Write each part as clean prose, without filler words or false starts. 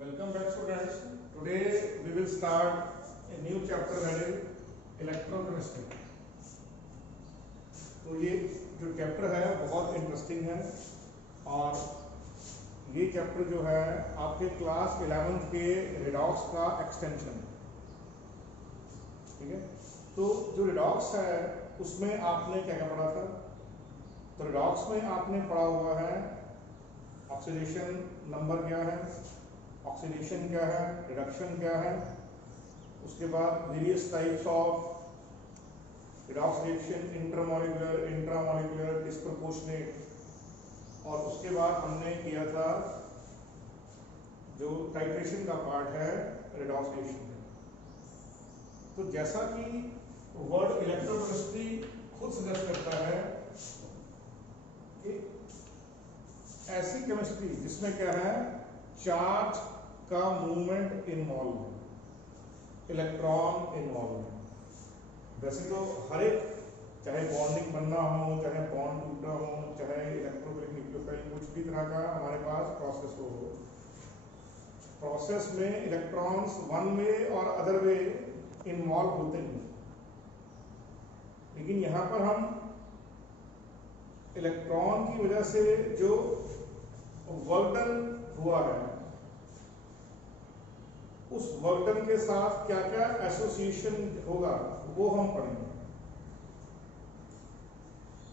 Welcome back students. Today we will start a new chapter that is electrochemistry. तो ये जो chapter है बहुत इंटरेस्टिंग है और ये चैप्टर जो है आपके क्लास 11th के रिडॉक्स का एक्सटेंशन है। ठीक है, तो जो रिडॉक्स है उसमें आपने क्या क्या पढ़ा था? तो रिडॉक्स में आपने पढ़ा हुआ है ऑक्सीडेशन नंबर क्या है, ऑक्सीडेशन क्या है, रिडक्शन क्या है, उसके बाद various types of redox reaction, intermolecular, intramolecular, disproportionate, और उसके बाद हमने किया था जो टाइट्रेशन का पार्ट है रिडॉक्स रिएक्शन का। तो जैसा कि वर्ड इलेक्ट्रोकेमिस्ट्री खुद सजेस्ट करता है कि ऐसी केमिस्ट्री जिसमें क्या है, चार्ज का मूवमेंट इन्वॉल्व है, इलेक्ट्रॉन इन्वॉल्व है। वैसे तो हर एक, चाहे बॉन्डिंग बनना हो, चाहे बॉन्ड टूटना हो, चाहे इलेक्ट्रोफिलिक न्यूक्लियोफाइल, कुछ भी तरह का हमारे पास प्रोसेस हो, प्रोसेस में इलेक्ट्रॉन्स वन वे और अदर वे इन्वॉल्व होते हैं। लेकिन यहाँ पर हम इलेक्ट्रॉन की वजह से जो वर्क डन हुआ है उस वर्क डन के साथ क्या क्या एसोसिएशन होगा वो हम पढ़ेंगे।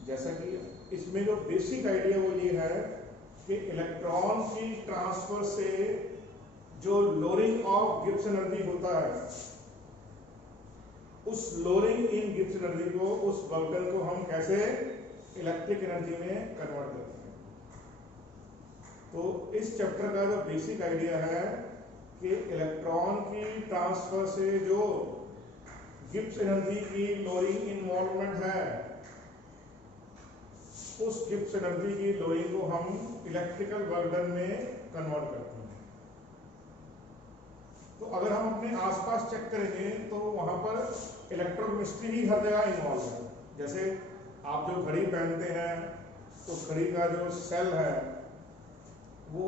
जैसा कि इसमें जो बेसिक आइडिया वो ये है कि इलेक्ट्रॉन की ट्रांसफर से जो लोअरिंग ऑफ गिब्स एनर्जी होता है, उस लोअरिंग इन गिब्स एनर्जी को, उस वर्क डन को हम कैसे इलेक्ट्रिक एनर्जी में कन्वर्ट करते हैं। तो इस चैप्टर का जो बेसिक आइडिया है कि इलेक्ट्रॉन की ट्रांसफर से जो गिब्स एनर्जी की लोअरिंग इन्वॉल्वमेंट है, उस गिब्स एनर्जी की लोअरिंग को हम इलेक्ट्रिकल वर्क डन में कन्वर्ट करते हैं। तो अगर हम अपने आसपास चेक करेंगे तो वहां पर इलेक्ट्रोकेमिस्ट्री ही हर जगह इन्वॉल्व है। जैसे आप जो घड़ी पहनते हैं तो घड़ी का जो सेल है वो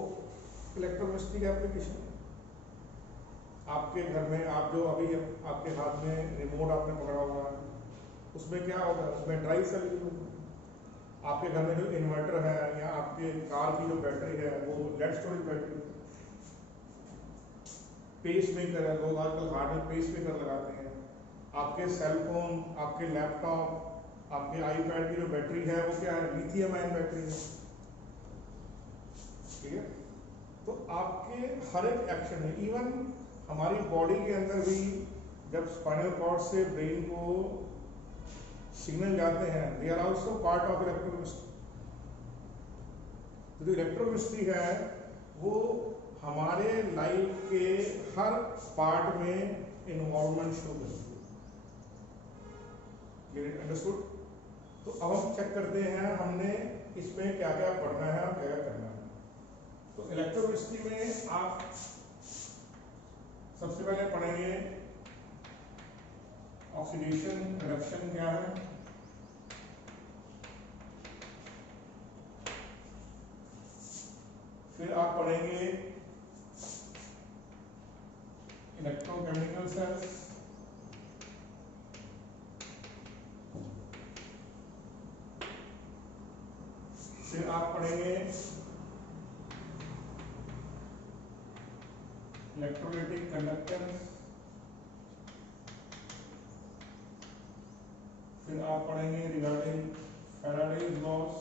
इलेक्ट्रोकेमिस्ट्री का एप्लीकेशन है। आपके घर में आप जो अभी आपके हाथ में रिमोट आपने पकड़ा हुआ है, उसमें क्या होगा, उसमें ड्राइव सेल यूज होगा। आपके घर में जो इन्वर्टर है या आपके कार की जो बैटरी है वो लेड स्टोरेज बैटरी है। पेस मेकर है, लोग आजकल हार्ड में पेस मेकर लगाते हैं। आपके सेलफोन, आपके लैपटॉप, आपके आईपैड की जो बैटरी है वो क्या है, लिथियम आयन बैटरी है। ठीक है, तो आपके हर एक एक्शन में, इवन हमारी बॉडी के अंदर भी जब स्पाइनल कॉर्ड से ब्रेन को सिग्नल जाते हैं, they are also part of electrochemistry. तो जो इलेक्ट्रोकेमिस्ट्री है वो हमारे लाइफ के हर पार्ट में इन्वॉल्वमेंट शो करती है। अंडरस्टूड? तो अब हम चेक करते हैं हमने इसमें क्या क्या पढ़ना है और क्या क्या करना है। तो इलेक्ट्रोकेमिस्ट्री में आप सबसे पहले पढ़ेंगे ऑक्सीडेशन, रिडक्शन क्या है, फिर आप पढ़ेंगे इलेक्ट्रोकेमिकल सेल्स, फिर आप पढ़ेंगे इलेक्ट्रोलाइटिक कंडक्टेंस, फिर आप पढ़ेंगे रिगार्डिंग फैराडेज लॉस,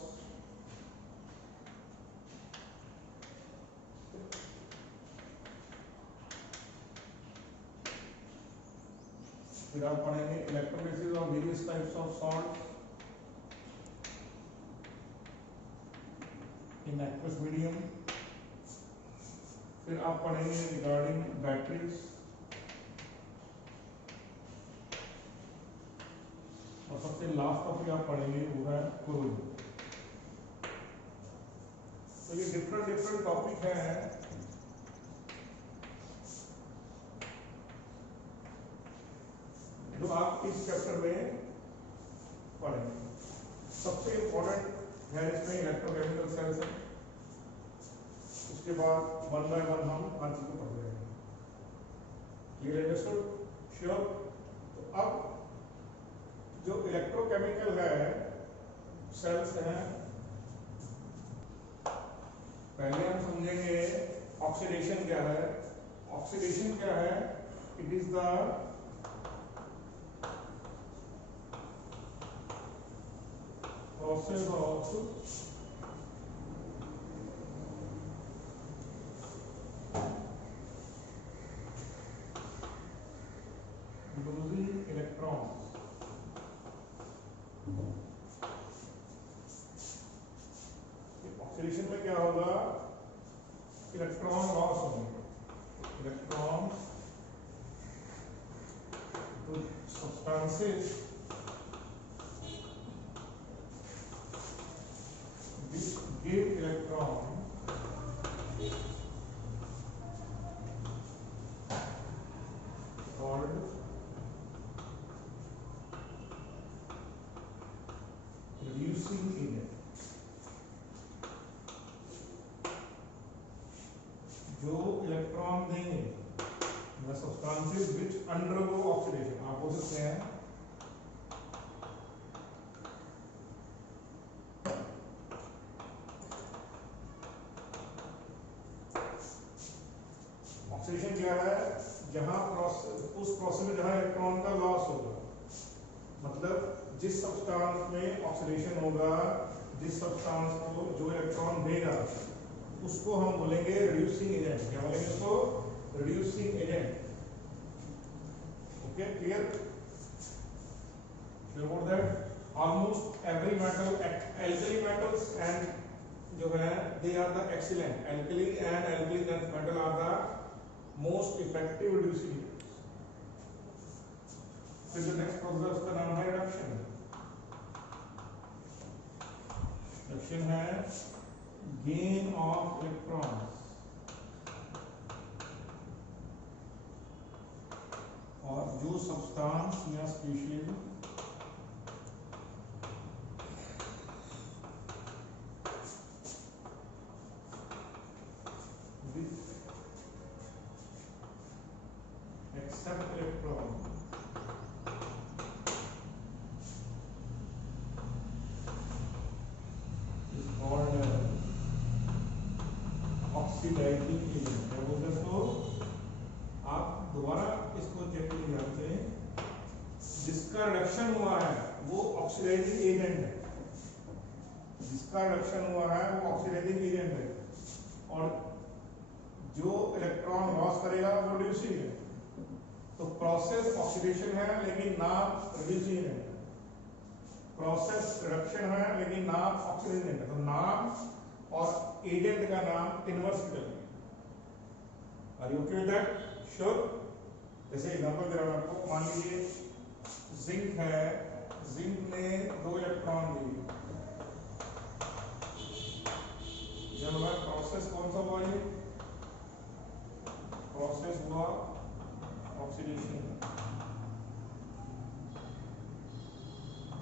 फिर आप पढ़ेंगे electrolysis of various types of salt in aqueous medium, फिर आप पढ़ेंगे रिगार्डिंग बैटरीज, और सबसे लास्ट टॉपिक आप पढ़ेंगे वो है कोरोजन। तो ये डिफरेंट टॉपिक हैं जो आप इस चैप्टर में पढ़ेंगे। सबसे इंपॉर्टेंट है इसमें इलेक्ट्रोकेमिकल सेल्स है, उसके बाद वन बाय वन हम हर चीज को पढ़ते रहेंगे। Clear understood? श्योर? तो अब जो इलेक्ट्रोकेमिकल है, सेल्स हैं, पहले हम समझेंगे ऑक्सीडेशन क्या है। ऑक्सीडेशन क्या है? It is the process of losing electrons। Oxidation में क्या होगा? इलेक्ट्रॉन लॉस होंगे। इलेक्ट्रॉन तो substances which give electron called reducing agent। जो इलेक्ट्रॉन देंगे the substances which undergo oxidation, आप बोल सकते हैं ऑक्सीडेशन क्या है? जहां उस प्रोसेस में जहां इलेक्ट्रॉन का लॉस होगा, मतलब जिस सब्सटेंस में ऑक्सीडेशन होगा, जिस सब्सटेंस को जो इलेक्ट्रॉन देगा, उसको हम बोलेंगे रिड्यूसिंग एजेंट। क्या बोलेंगे उसको? Reducing agent. Okay, clear? Sure about that? Almost every metal, alkali metals and जो है they are the excellent, alkali and alkali metal are the most effective reducing agents. फिर जो नेक्स्ट प्रोसेस उसका नाम है रिडक्शन। रिडक्शन है gain of electrons, और जो सब्सटेंस या species accept electron is called oxidizing agent. क्या बोलते हैं इसको? आप दोबारा इसको चेक कीजिए ध्यान से, जिसका रिडक्शन हुआ है वो ऑक्सीडाइजिंग एजेंट है। जिसका रिडक्शन हुआ है वो ऑक्सीडाइजिंग एजेंट है, और जो इलेक्ट्रॉन लॉस करेगा वो रिड्यूसिंग है। तो प्रोसेस ऑक्सीडेशन है लेकिन नाम रिड्यूसिंग है, प्रोसेस रिडक्शन है लेकिन नाम ऑक्सीडेशन है। तो नाम और एजेंट का नाम इनवर्स चलेंगे। Are you okay with that? Sure? जैसे एग्जांपल दे रहा हूं आपको, मान लीजिए जिंक है, जिंक ने 2 इलेक्ट्रॉन दिए, जब हमारा प्रोसेस कौन सा हुआ? ये प्रोसेस हुआ ऑक्सीडेशन।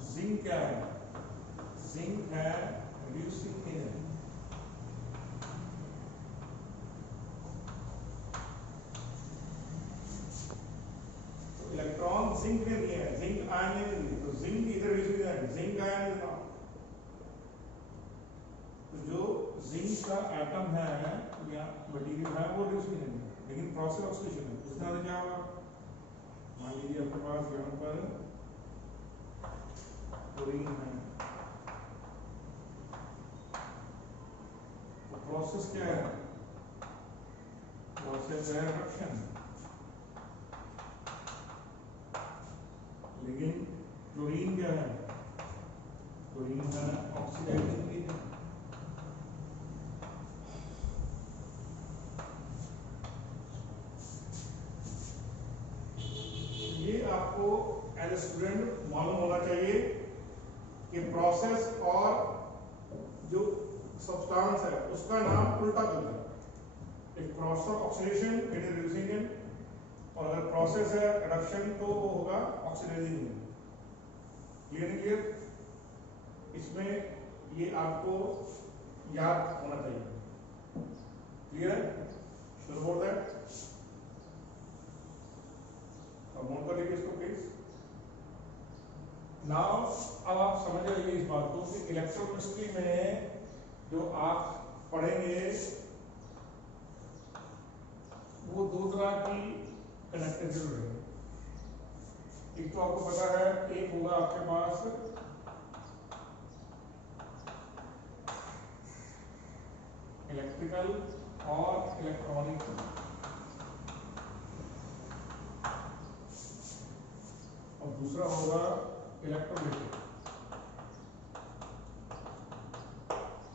जिंक क्या है? जिंक है रिड्यूसिंग एजेंट। तो इलेक्ट्रॉन जिंक ने दिए हैं, जिंक आयन ने दिए, तो जिंक इधर reducing agent, zinc ion is not. तो जो जिंक का एटम है या मटेरियल है वो रिड्यूसिंग एजेंट है, लेकिन प्रोसेस ऑक्सीडेशन है। इस तरह से क्या होगा? मान लीजिए आपके पास यहाँ पर क्लोरीन है, तो प्रोसेस क्या है? प्रोसेस है रिडक्शन, लेकिन क्लोरीन क्या है? क्लोरीन है ऑक्सीडाइजिंग एजेंट। ये आपको एज ए स्टूडेंट मालूम होना चाहिए कि प्रोसेस और जो सब्सटेंस है उसका नाम उल्टा चलता है। एक process oxidation it is reducing agent, और अगर प्रोसेस है रिडक्शन तो वो होगा ऑक्सीडाइजिंग एजेंट। क्लियर नहीं क्लियर? इसमें ये आपको याद होना चाहिए। क्लियर है? Sure about that? अब नोट कर लीजिए इसको प्लीज। नाउ अब आप समझ जाइए इस बात को कि इलेक्ट्रोकेमिस्ट्री में जो आप पढ़ेंगे वो दो तरह की कंडक्टेंस रहेंगे। एक तो आपको पता है, एक होगा आपके पास इलेक्ट्रिकल और इलेक्ट्रॉनिक, और दूसरा होगा इलेक्ट्रोलिटिक।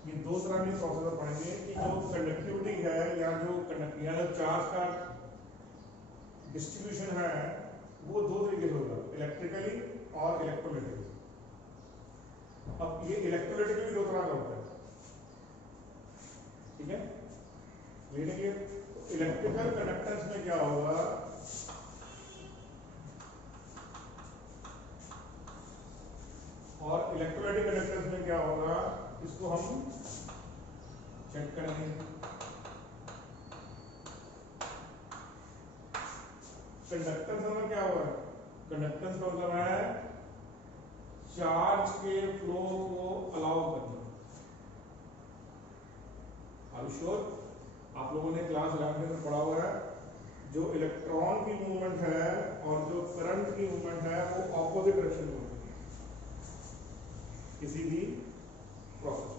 ये दो तरह के प्रोसेसर पढ़ेंगे कि जो कंडक्टिविटी है या जो चार्ज का डिस्ट्रीब्यूशन है वो दो तरीके से होगा, इलेक्ट्रिकली और इलेक्ट्रोलिटिकली। अब ये इलेक्ट्रोलिटिक भी दो तरह का होता है, ठीक है? लेकिन इलेक्ट्रिकल कंडक्टेंस में क्या होगा, और इलेक्ट्रोलाइटिक कंडक्टेंस में क्या होगा, इसको हम चेक करेंगे। कंडक्टेंस में क्या होगा, कंडक्टेंस का मतलब है चार्ज के फ्लो को अलाउ करना। श्योर? आप लोगों ने क्लास 11 में पढ़ा हुआ है, जो इलेक्ट्रॉन की मूवमेंट है और जो करंट की मूवमेंट है वो ऑपोजिट डायरेक्शन में होती है किसी भी प्रोसेस।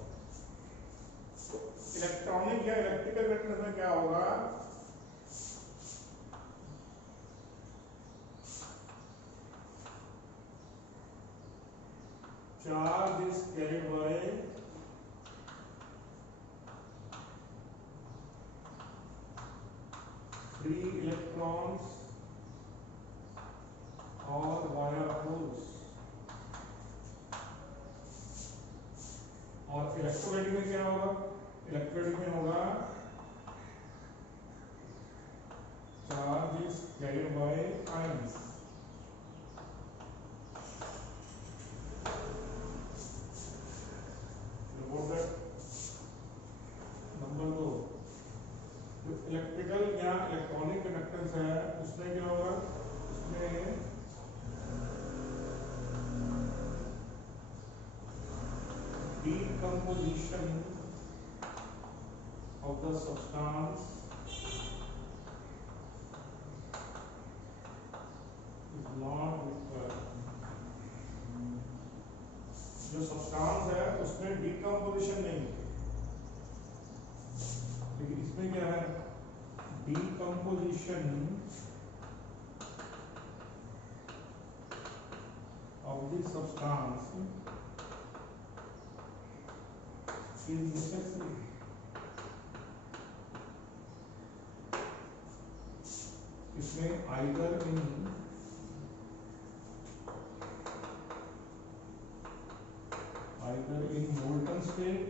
तो इलेक्ट्रॉनिक या इलेक्ट्रिकल कंडक्टेंस में क्या होगा, charge is carried by free electrons or via holes। और इलेक्ट्रोलाइटिक में क्या होगा, इलेक्ट्रोलाइटिक में होगा charge is carried by ions। Number 2, जो इलेक्ट्रिकल या इलेक्ट्रॉनिक कंडक्टेंस है उसमें क्या होगा, उसमें decomposition of the substance is not required। जो सब्सटेंस है उसमें डिकम्पोजिशन नहीं है, लेकिन इसमें क्या है, decomposition of the substance is necessary। इसमें either in molten state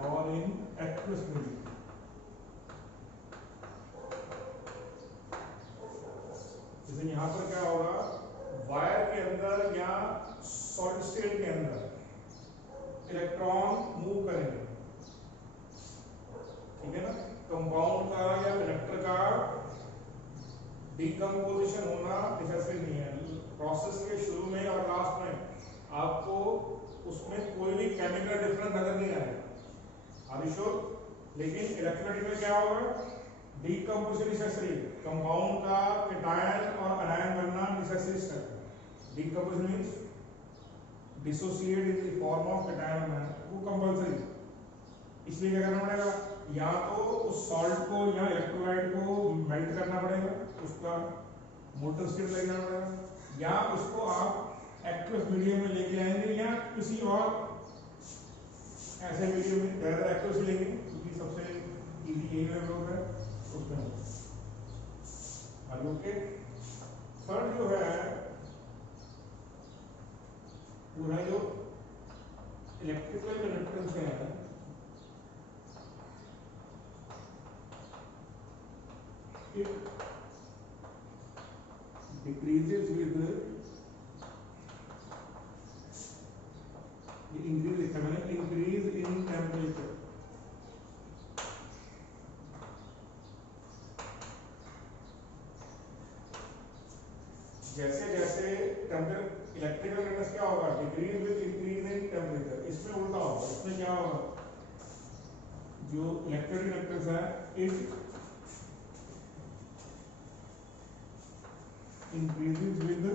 or in aqueous medium। जैसे यहाँ पर क्या होगा, वायर के अंदर या सॉलिड स्टेट के अंदर इलेक्ट्रॉन मूव करेंगे, ठीक है ना? कंपाउंड का या कंडक्टर का डिकम्पोजिशन होना नेसेसरी नहीं है। प्रोसेस के शुरू में और लास्ट में आपको उसमें कोई भी केमिकल डिफरेंस नजर नहीं आएगा, आर यू श्योर? लेकिन इलेक्ट्रोलाइटिक में क्या होगा, डिकम्पोजिशन नेसेसरी, कंपाउंड का कैटायन और एनायन बनना necessary step. Decomposition means dissociate in the form of cation और एनायन, वो कंपल्सरी। इसलिए क्या करना पड़ेगा, या तो उस सॉल्ट को या इलेक्ट्रोलाइट को मेल्ट करना पड़ेगा, उसका मोल्टन स्टेट ले जाना पड़ेगा, या उसको आप एक्वस मीडियम में लेके आएंगे या किसी और ऐसे मीडियम में, ज्यादा एक्वस लेंगे क्योंकि सबसे इजी यही लेवल है उसमें। ओके, थर्ड जो है वो है जो इलेक्ट्रिकल कंडक्टेंस है, it decreases with the increase in जो इलेक्ट्रोड कंडक्टेंस है it increases with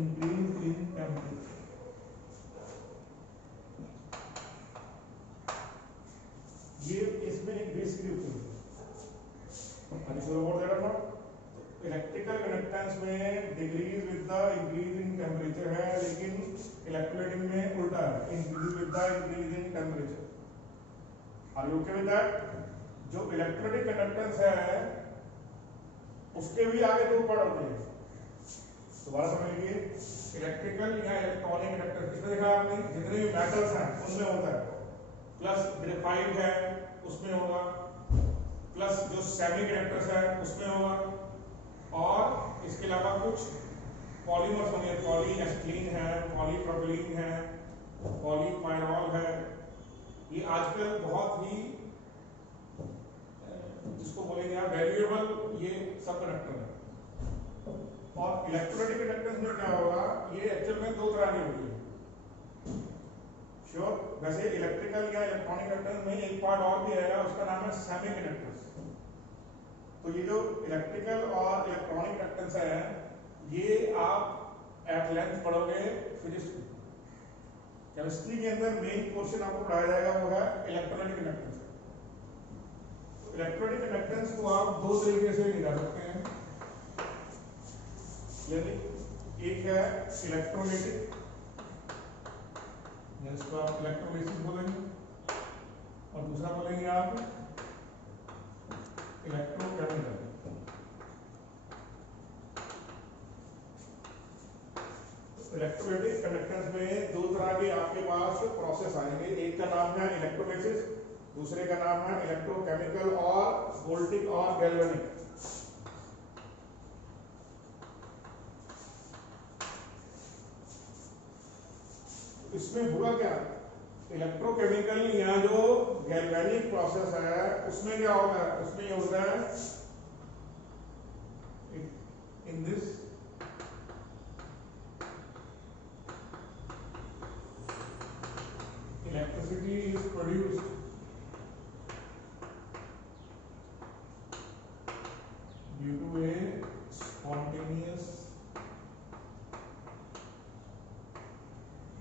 increase in temperature. ये इसमें एक बेसिक रूल है। इलेक्ट्रिकल कंडक्टेंस में decrease with the increase in temperature है, लेकिन इलेक्ट्रोलाइटिक में उल्टा है, increase with the increase in temperature. Are you okay with that? जो इलेक्ट्रोलाइटिक कंडक्टेंस है उसके भी आगे दो पार्ट होते हैं, दोबारा समझ लीजिए। इलेक्ट्रिकल या इलेक्ट्रॉनिक कंडक्टर किसमें देखा आपने, जितने भी मेटल्स हैं उनमें होता है, प्लस ग्रेफाइट है उसमें होगा, प्लस जो सेमी कंडक्टर्स है उसमें होगा, और इसके अलावा कुछ पॉलीमर्स होंगे, पॉलीएस्टीलीन है, पॉलीप्रोपिलीन है, पॉलीपायरॉल है। ये आजकल बहुत ही जिसको बोलेंगे आप वैल्यूएबल ये सब कंडक्टर है। और इलेक्ट्रोलाइटिक कंडक्टेंस में क्या होगा, ये एक्चुअल में दो तरह की होती है। श्योर, वैसे इलेक्ट्रिकल या इलेक्ट्रॉनिक कंडक्टेंस में एक पार्ट और भी आएगा, उसका नाम है सेमी कंडक्टर्स। तो ये जो इलेक्ट्रिकल और इलेक्ट्रॉनिक कंडक्टेंस है ये आप एट लेंथ पढ़ोगे फिजिक्स में। केमिस्ट्री के अंदर मेन पोर्शन आपको पढ़ाया जाएगा वो है इलेक्ट्रोलाइटिक कंडक्टेंस। इलेक्ट्रोलाइटिक कंडक्टेंस को आप दो तरीके से निकाल सकते हैं, यानी एक है इलेक्ट्रोलाइटिक, जिसको आप इलेक्ट्रोलाइसिस बोलेंगे, और दूसरा बोलेंगे आप इलेक्ट्रोकेमिकल। इलेक्ट्रोलाइटिक कंडक्टेंस में दो तरह के आपके पास प्रोसेस आएंगे, एक का नाम है इलेक्ट्रोलाइसिस, दूसरे का नाम है इलेक्ट्रोकेमिकल और वोल्टिक और गैल्वेनिक। इसमें हुआ क्या, इलेक्ट्रोकेमिकल या जो गैल्वेनिक प्रोसेस है उसमें क्या होता है, उसमें ये होता है in this electricity is produced due to a spontaneous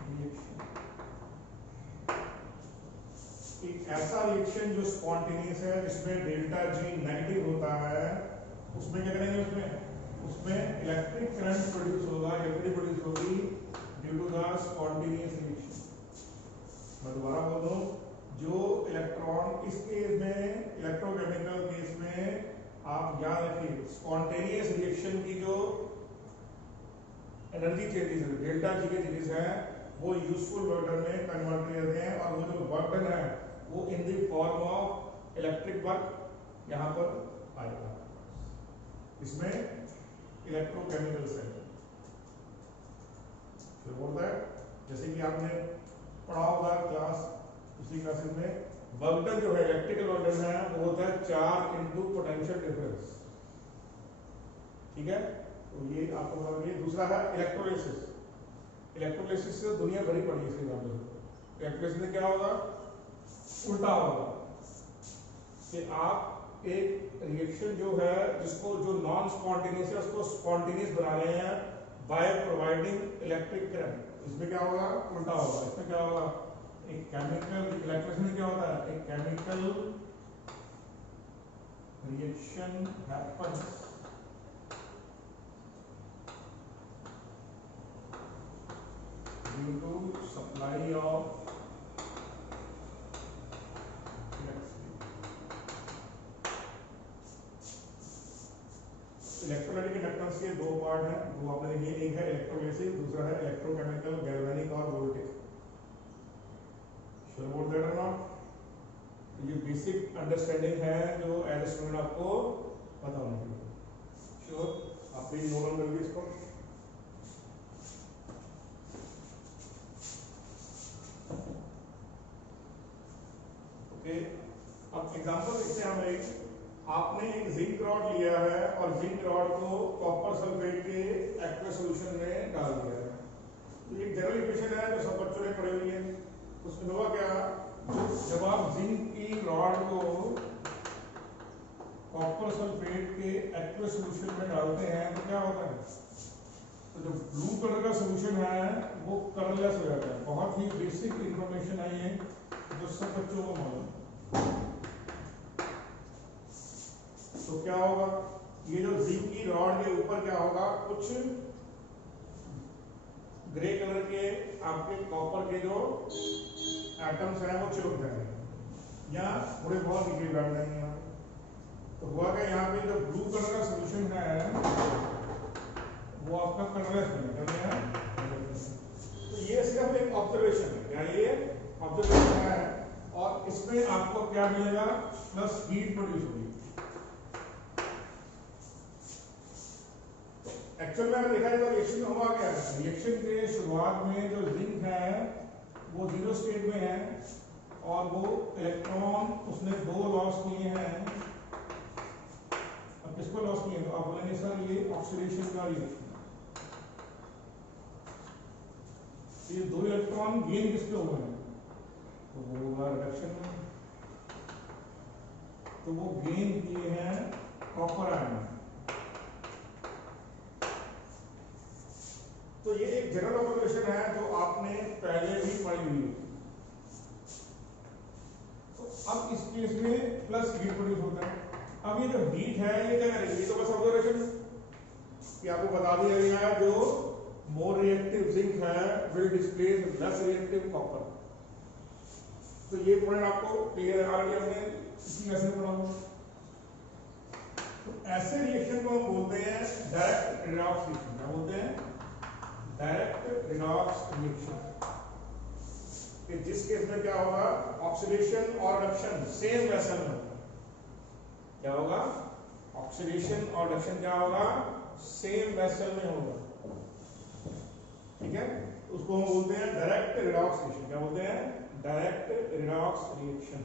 reaction। एक ऐसा रिएक्शन जो स्पॉन्टेनियस है, जिसमें डेल्टा जी नेगेटिव होता है, उसमें क्या करेंगे, उसमें इलेक्ट्रिक करंट प्रोड्यूस होगा, इलेक्ट्रिक प्रोड्यूस होगी due to the spontaneous reaction. मैं दोबारा बोल दूं, जो इलेक्ट्रॉन इस केस में इलेक्ट्रोकेमिकल केस में आप याद रखिए स्पॉन्टेनियस रिएक्शन की जो एनर्जी चेंजेस है, डेल्टा जी के चेंजेस हैं, वो यूजफुल वर्क में कन्वर्ट किए जाते हैं, और वो जो वर्क डन है वो in the form of electric work यहाँ पर आएगा। इसमें इलेक्ट्रोकेमिकल से जैसे कि आपने पढ़ा होगा क्लास उसी क्लासेस में, वर्क डन जो है इलेक्ट्रिकल वर्क डन है वो होता है चार्ज इनटू पोटेंशियल डिफरेंस। ठीक है, तो ये आपको बता दें। दूसरा है इलेक्ट्रोलाइसिस। इलेक्ट्रोलाइसिस से दुनिया भरी पड़ी इसके एग्जाम्पल। इलेक्ट्रोलाइसिस में क्या होगा, उल्टा होगा कि आप एक रिएक्शन जो है जिसको जो नॉन स्पॉन्टेनियस है उसको स्पॉन्टेनियस बना रहे हैं बाय प्रोवाइडिंग इलेक्ट्रिक करंट। इसमें क्या होगा, उल्टा होगा। इसमें क्या होगा, एक केमिकल इलेक्ट्रोलाइसिस में क्या होता है, एक chemical reaction happens due to supply of electrolytic conductance के दो पार्ट हैं, वो आपने देखे, एक है इलेक्ट्रोलाइसिस, दूसरा है इलेक्ट्रोकेमिकल, गैल्वेनिक और वोल्टिक। श्योर अबाउट दैट और नॉट? ये बेसिक अंडरस्टैंडिंग है जो एज ए स्टूडेंट आपको पता होना चाहिए। श्योर, आप प्लीज नोट डाउन करिए इसको। ओके, अब एग्जांपल देखते हैं हम एक। आपने एक जिंक रॉड लिया है और जिंक रॉड को कॉपर सल्फेट के एक्वस सॉल्यूशन में डाल दिया है। तो एक जनरल इक्वेशन है जो सब बच्चों ने पढ़ी हुई है। उसमें हुआ क्या, जब आप जिंक की रॉड को कॉपर सल्फेट के एक्वस सोल्यूशन में डालते हैं तो क्या होता है, तो जो ब्लू कलर का सोल्यूशन है वो कलरलेस हो जाता है। बहुत ही बेसिक इंफॉर्मेशन है ये, जो सब बच्चों को मालूम है। तो क्या होगा, ये जो जिंक की रॉड के ऊपर क्या होगा, कुछ ग्रे कलर के आपके कॉपर के जो एटम्स हैं वो चिपक जाएंगे या थोड़े बहुत नीचे बैठ जाएंगे यहाँ पे। तो हुआ क्या, यहाँ पे जो ब्लू कलर का सोल्यूशन है वो आपका कलरलेस बनेगा। तो ये सिर्फ एक ऑब्जर्वेशन है, क्या ये ऑब्जर्वेशन है, और इसमें आपको क्या मिलेगा, प्लस हीट प्रोड्यूस होगी। एक्चुअल में अगर देखा जाए तो रिएक्शन में हुआ क्या है, रिएक्शन के शुरुआत में जो जिंक है वो जीरो स्टेट में है और वो इलेक्ट्रॉन उसने दो लॉस किए हैं। अब किसको लॉस किए, तो आप बोलेंगे सर ये ऑक्सीडेशन का रिएक्शन, ये दो इलेक्ट्रॉन गेन किसके हुए हैं, तो वो होगा रिडक्शन में। तो वो गेन किए हैं कॉपर आयन। तो ये एक जनरल ऑब्जर्वेशन है जो आपने पहले भी पढ़ी हुई है। तो अब इस केस में प्लस हीट प्रोड्यूस होता है। अब ये जो हीट है ये क्या करेगी, ये तो बस ऑब्जर्वेशन है कि आपको बता दिया गया है जो मोर रिएक्टिव जिंक है will displace less reactive copper. तो ये पॉइंट आपको क्लियर आ गया, हमने इसी लेसन में पढ़ा। तो ऐसे रिएक्शन को हम बोलते हैं डायरेक्ट रिडॉक्स रिएक्शन। क्या बोलते हैं, डायरेक्ट रिडॉक्स रिएक्शन। कि जिस केस में क्या होगा, ऑक्सीडेशन और रिडक्शन सेम वेसल में होगा। क्या होगा, ऑक्सीडेशन और रिडक्शन क्या होगा, सेम वेसल में होगा। ठीक है, उसको हम बोलते हैं डायरेक्ट रिडॉक्स रिएक्शन। क्या बोलते हैं, direct redox reaction.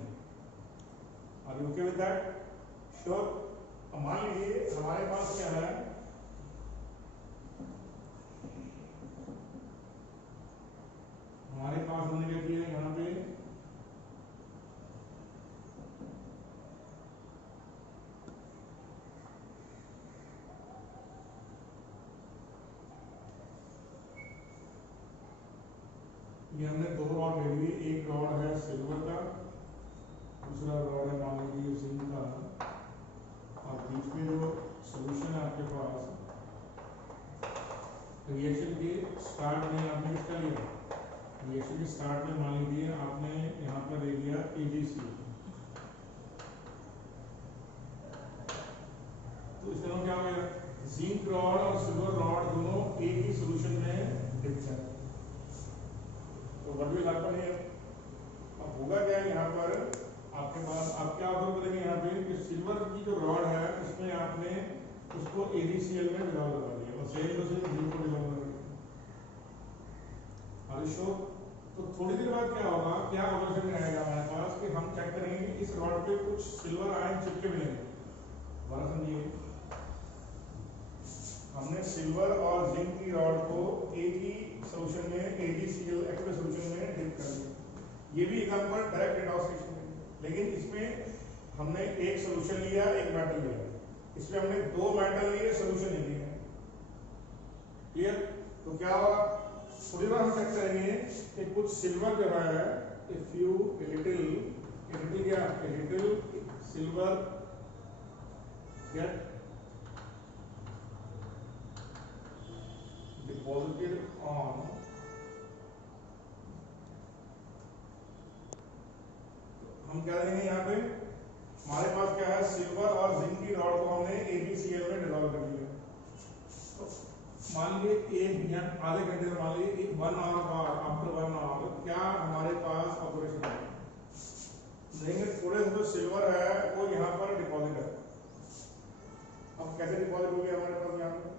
Are you okay with that? Sure. मान लीजिए हमारे पास क्या है, हमारे पास हमने क्या किया यहाँ पे, ये हमने दो रॉड ले लिए। एक रॉड है सिल्वर का, दूसरा रॉड है मान लीजिए जिंक का, और बीच में जो सोल्यूशन है आपके पास, रिएक्शन के स्टार्ट में आपने किसका लिया, रिएक्शन के स्टार्ट में मान लीजिए आपने यहाँ पर ले लिया AgCl। तो इस तरह क्या हो गया, जिंक रॉड और सिल्वर रॉड दोनों एक ही सोल्यूशन में डिप है। तो व्हाट विल हैपन हियर, अब होगा क्या, यहाँ पर आपके पास आप क्या ऑब्जर्व करेंगे यहाँ पे कि सिल्वर की जो रॉड है उसमें आपने उसको AgCl में डिसॉल्व कर दिया और सेम टू सेम जिंक को डिसॉल्व कर दिया। Are you sure? तो थोड़ी देर बाद क्या होगा, क्या ऑब्जर्वेशन रहेगा हमारे पास कि हम चेक करेंगे कि इस रॉड पे कुछ सिल्वर आयन चिपके मिलेंगे। दोबारा समझिए, हमने सिल्वर और जिंक की रॉड को एक ही सोल्यूशन में AgCl एक्वस सोल्यूशन में डिप कर दिया। ये भी एग्जांपल डायरेक्ट रिडॉक्स रिएक्शन है, लेकिन इसमें हमने एक सोल्यूशन लिया, एक मेटल लिया। इसमें हमने दो मेटल लिए, सोल्यूशन नहीं लिया। क्लियर? तो क्या होगा, थोड़ी बार हम चेक करेंगे कि कुछ सिल्वर जो है, इफ यू लिटिल क्या, little silver get deposited on हम क्या देंगे यहाँ पे, हमारे पास क्या है, सिल्वर और जिंक की रॉड को हमने AgCl में डिसॉल्व कर दिया। तो मान लीजिए एक आधे घंटे में, मान लीजिए 1 आवर बाद, आफ्टर 1 आवर क्या हमारे पास ऑपरेशन है, देखेंगे थोड़े से जो सिल्वर है वो यहाँ पर डिपॉजिट है। अब कैसे डिपॉजिट हो गया हमारे पास, यहाँ पे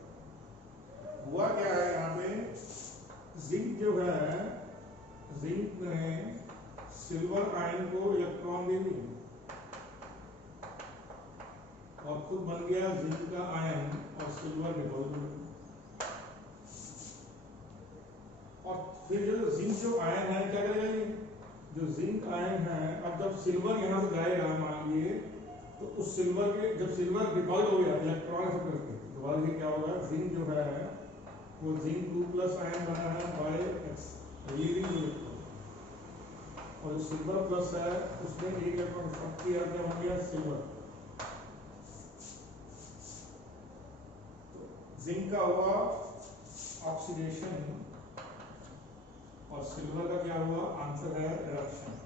हुआ क्या है, यहाँ पे जिंक जो है, जिंक ने सिल्वर आयन को इलेक्ट्रॉन दे दिए और खुद बन गया जिंक का आयन और सिल्वर डिपॉजिट। और फिर जो जिंक जो आयन है क्या करेगा, जो जिंक आयन है, अब जब सिल्वर यहाँ से जाएगा मान लीजिए, तो उस सिल्वर के जब सिल्वर डिपॉजिट हो गया इलेक्ट्रॉन ऐसे करके, दोबारा ये क्या होगा, जिंक जो है वो जिंक 2+ आयन बना है बाय लीविंग इलेक्ट्रॉन, और जो सिल्वर प्लस है उसमें एक इलेक्ट्रॉन सब किया, क्या बन गया सिल्वर। जिंक का हुआ ऑक्सीडेशन और सिल्वर का क्या हुआ, आंसर है रिडक्शन।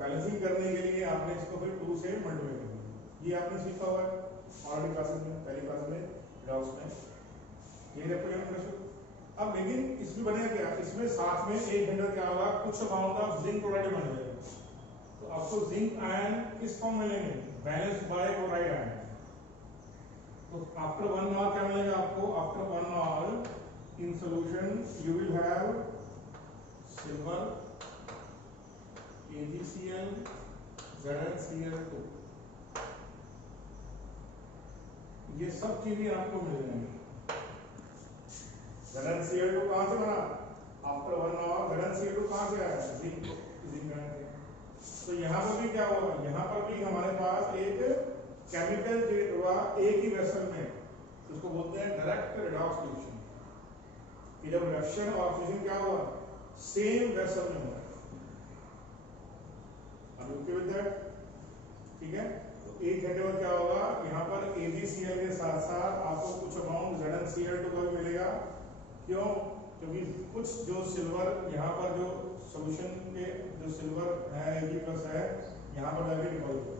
बैलेंसिंग करने के लिए आपने इसको फिर 2 से मल्टीप्लाई कर दिया, ये आपने सीखा हुआ है ऑलरेडी क्लासेस में, पहली क्लास में रिडॉक्स में, ये रेप्लिकेशन। अब लेकिन इसमें बनेगा क्या, इसमें साथ में एक घंटा क्या होगा, कुछ अमाउंट ऑफ जिंक क्लोराइड बन जाएगा, तो आपको जिंक आयन किस फॉर्म में लेंगे, बैलेंस बाय क्लोराइड आयन। तो आफ्टर 1 आवर क्या मिलेगा आपको, after 1 hour in solution you will have silver AgCl ZnCl2, ये सब चीजें आपको मिल जाएंगी। ZnCl2 कहां से बना, आफ्टर 1 आवर ZnCl2 कहां से आया, जिंक से। तो यहाँ पर भी क्या होगा, यहाँ पर भी हमारे पास एक केमिकल जेट हुआ एक ही वेसल में, उसको बोलते हैं डायरेक्ट रिडॉक्स रिएक्शन, कि जब रिडक्शन और ऑक्सीजन क्या हुआ, सेम वेसल में हुआ। ठीक है, तो एक घंटे में क्या होगा, यहाँ पर AgCl के साथ साथ आपको कुछ अमाउंट ZnCl2 का भी मिलेगा। क्यों, क्योंकि कुछ जो सिल्वर यहाँ पर जो सॉल्यूशन के जो सिल्वर है Ag+ है, यहाँ पर जाके डिपॉजिट होगा।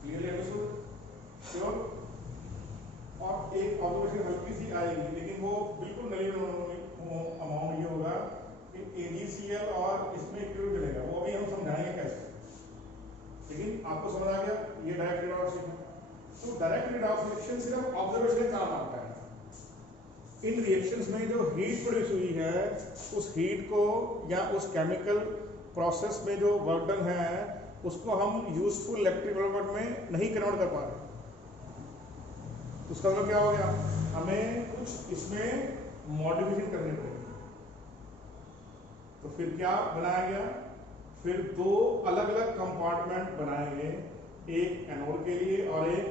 Clearly understood, sure. और एक ऑब्जर्वेशन हल्की सी आएगी, लेकिन वो बिल्कुल नली अमाउंट ये होगा AgCl और इसमें क्यों चलेगा, वो अभी हम समझाएंगे कैसे, लेकिन आपको समझ आ गया ये डायरेक्ट रिडॉक्स रिएक्शन। तो डायरेक्ट रिडॉक्स रिएक्शन सिर्फ ऑब्जर्वेशन काम आता है। इन रिएक्शंस में जो हीट प्रोड्यूस हुई है, उस हीट को या उस केमिकल प्रोसेस में जो वर्क डन है, उसको हम यूजफुल इलेक्ट्रिक डेवलपमेंट में नहीं कन्वर्ट कर पा रहे। उसका मतलब क्या हो गया, हमें कुछ इसमें मॉडिफिकेशन करनी पड़ेगी। तो फिर क्या बनाया गया, फिर 2 अलग अलग कंपार्टमेंट बनाएंगे, एक एनोड के लिए और एक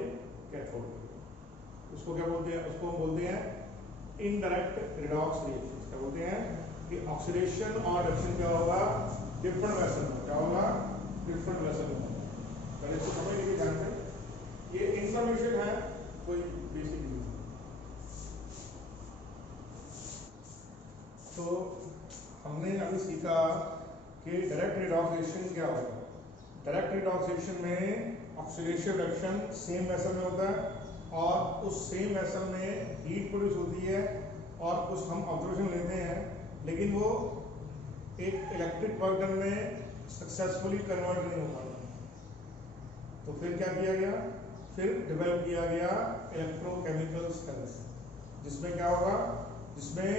कैथोड के लिए। उसको क्या बोलते हैं, उसको बोलते हैं इनडायरेक्ट रिडॉक्स रिएक्शन। क्या बोलते हैं कि ऑक्सीडेशन और रिडक्शन क्या होगा, डिफरेंट वेसल में, क्या होगा, डिफरेंट वेसल में। पहले इसको समझ लीजिए ध्यान से, ये इंफॉर्मेशन है, कोई बेसिक नहीं। तो हमने अभी सीखा कि डायरेक्ट रिडॉक्स रिएक्शन क्या होता है। डायरेक्ट रिडॉक्स रिएक्शन में ऑक्सीडेशन रिडक्शन सेम वेसल में होता है, और उस सेम वेसल में हीट प्रोड्यूस होती है, और कुछ हम ऑब्जर्वेशन लेते हैं, लेकिन वो एक इलेक्ट्रिक वर्क डन में सक्सेसफुली कन्वर्ट नहीं हो पाता। तो फिर क्या किया गया, फिर डेवलप किया गया इलेक्ट्रोकेमिकल सेल्स, जिसमें क्या होगा, जिसमें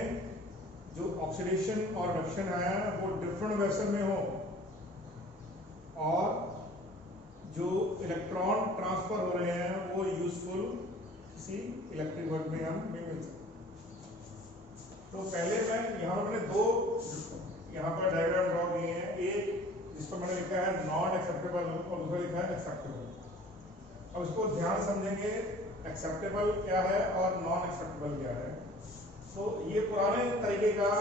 जो ऑक्सीडेशन और रिडक्शन है वो डिफरेंट वेसल में हो, और जो इलेक्ट्रॉन ट्रांसफर हो रहे हैं वो यूजफुल किसी इलेक्ट्रिक वर्क में हम नहीं मिल सकते। तो पहले मैं यहाँ पर मैंने 2 यहाँ पर डायग्राम ड्रॉ किए हैं, एक जिस पर मैंने लिखा है नॉन एक्सेप्टेबल और दूसरा लिखा है एक्सेप्टेबल। अब इसको ध्यान समझेंगे, एक्सेप्टेबल क्या है और नॉन एक्सेप्टेबल क्या है। तो ये पुराने तरीके का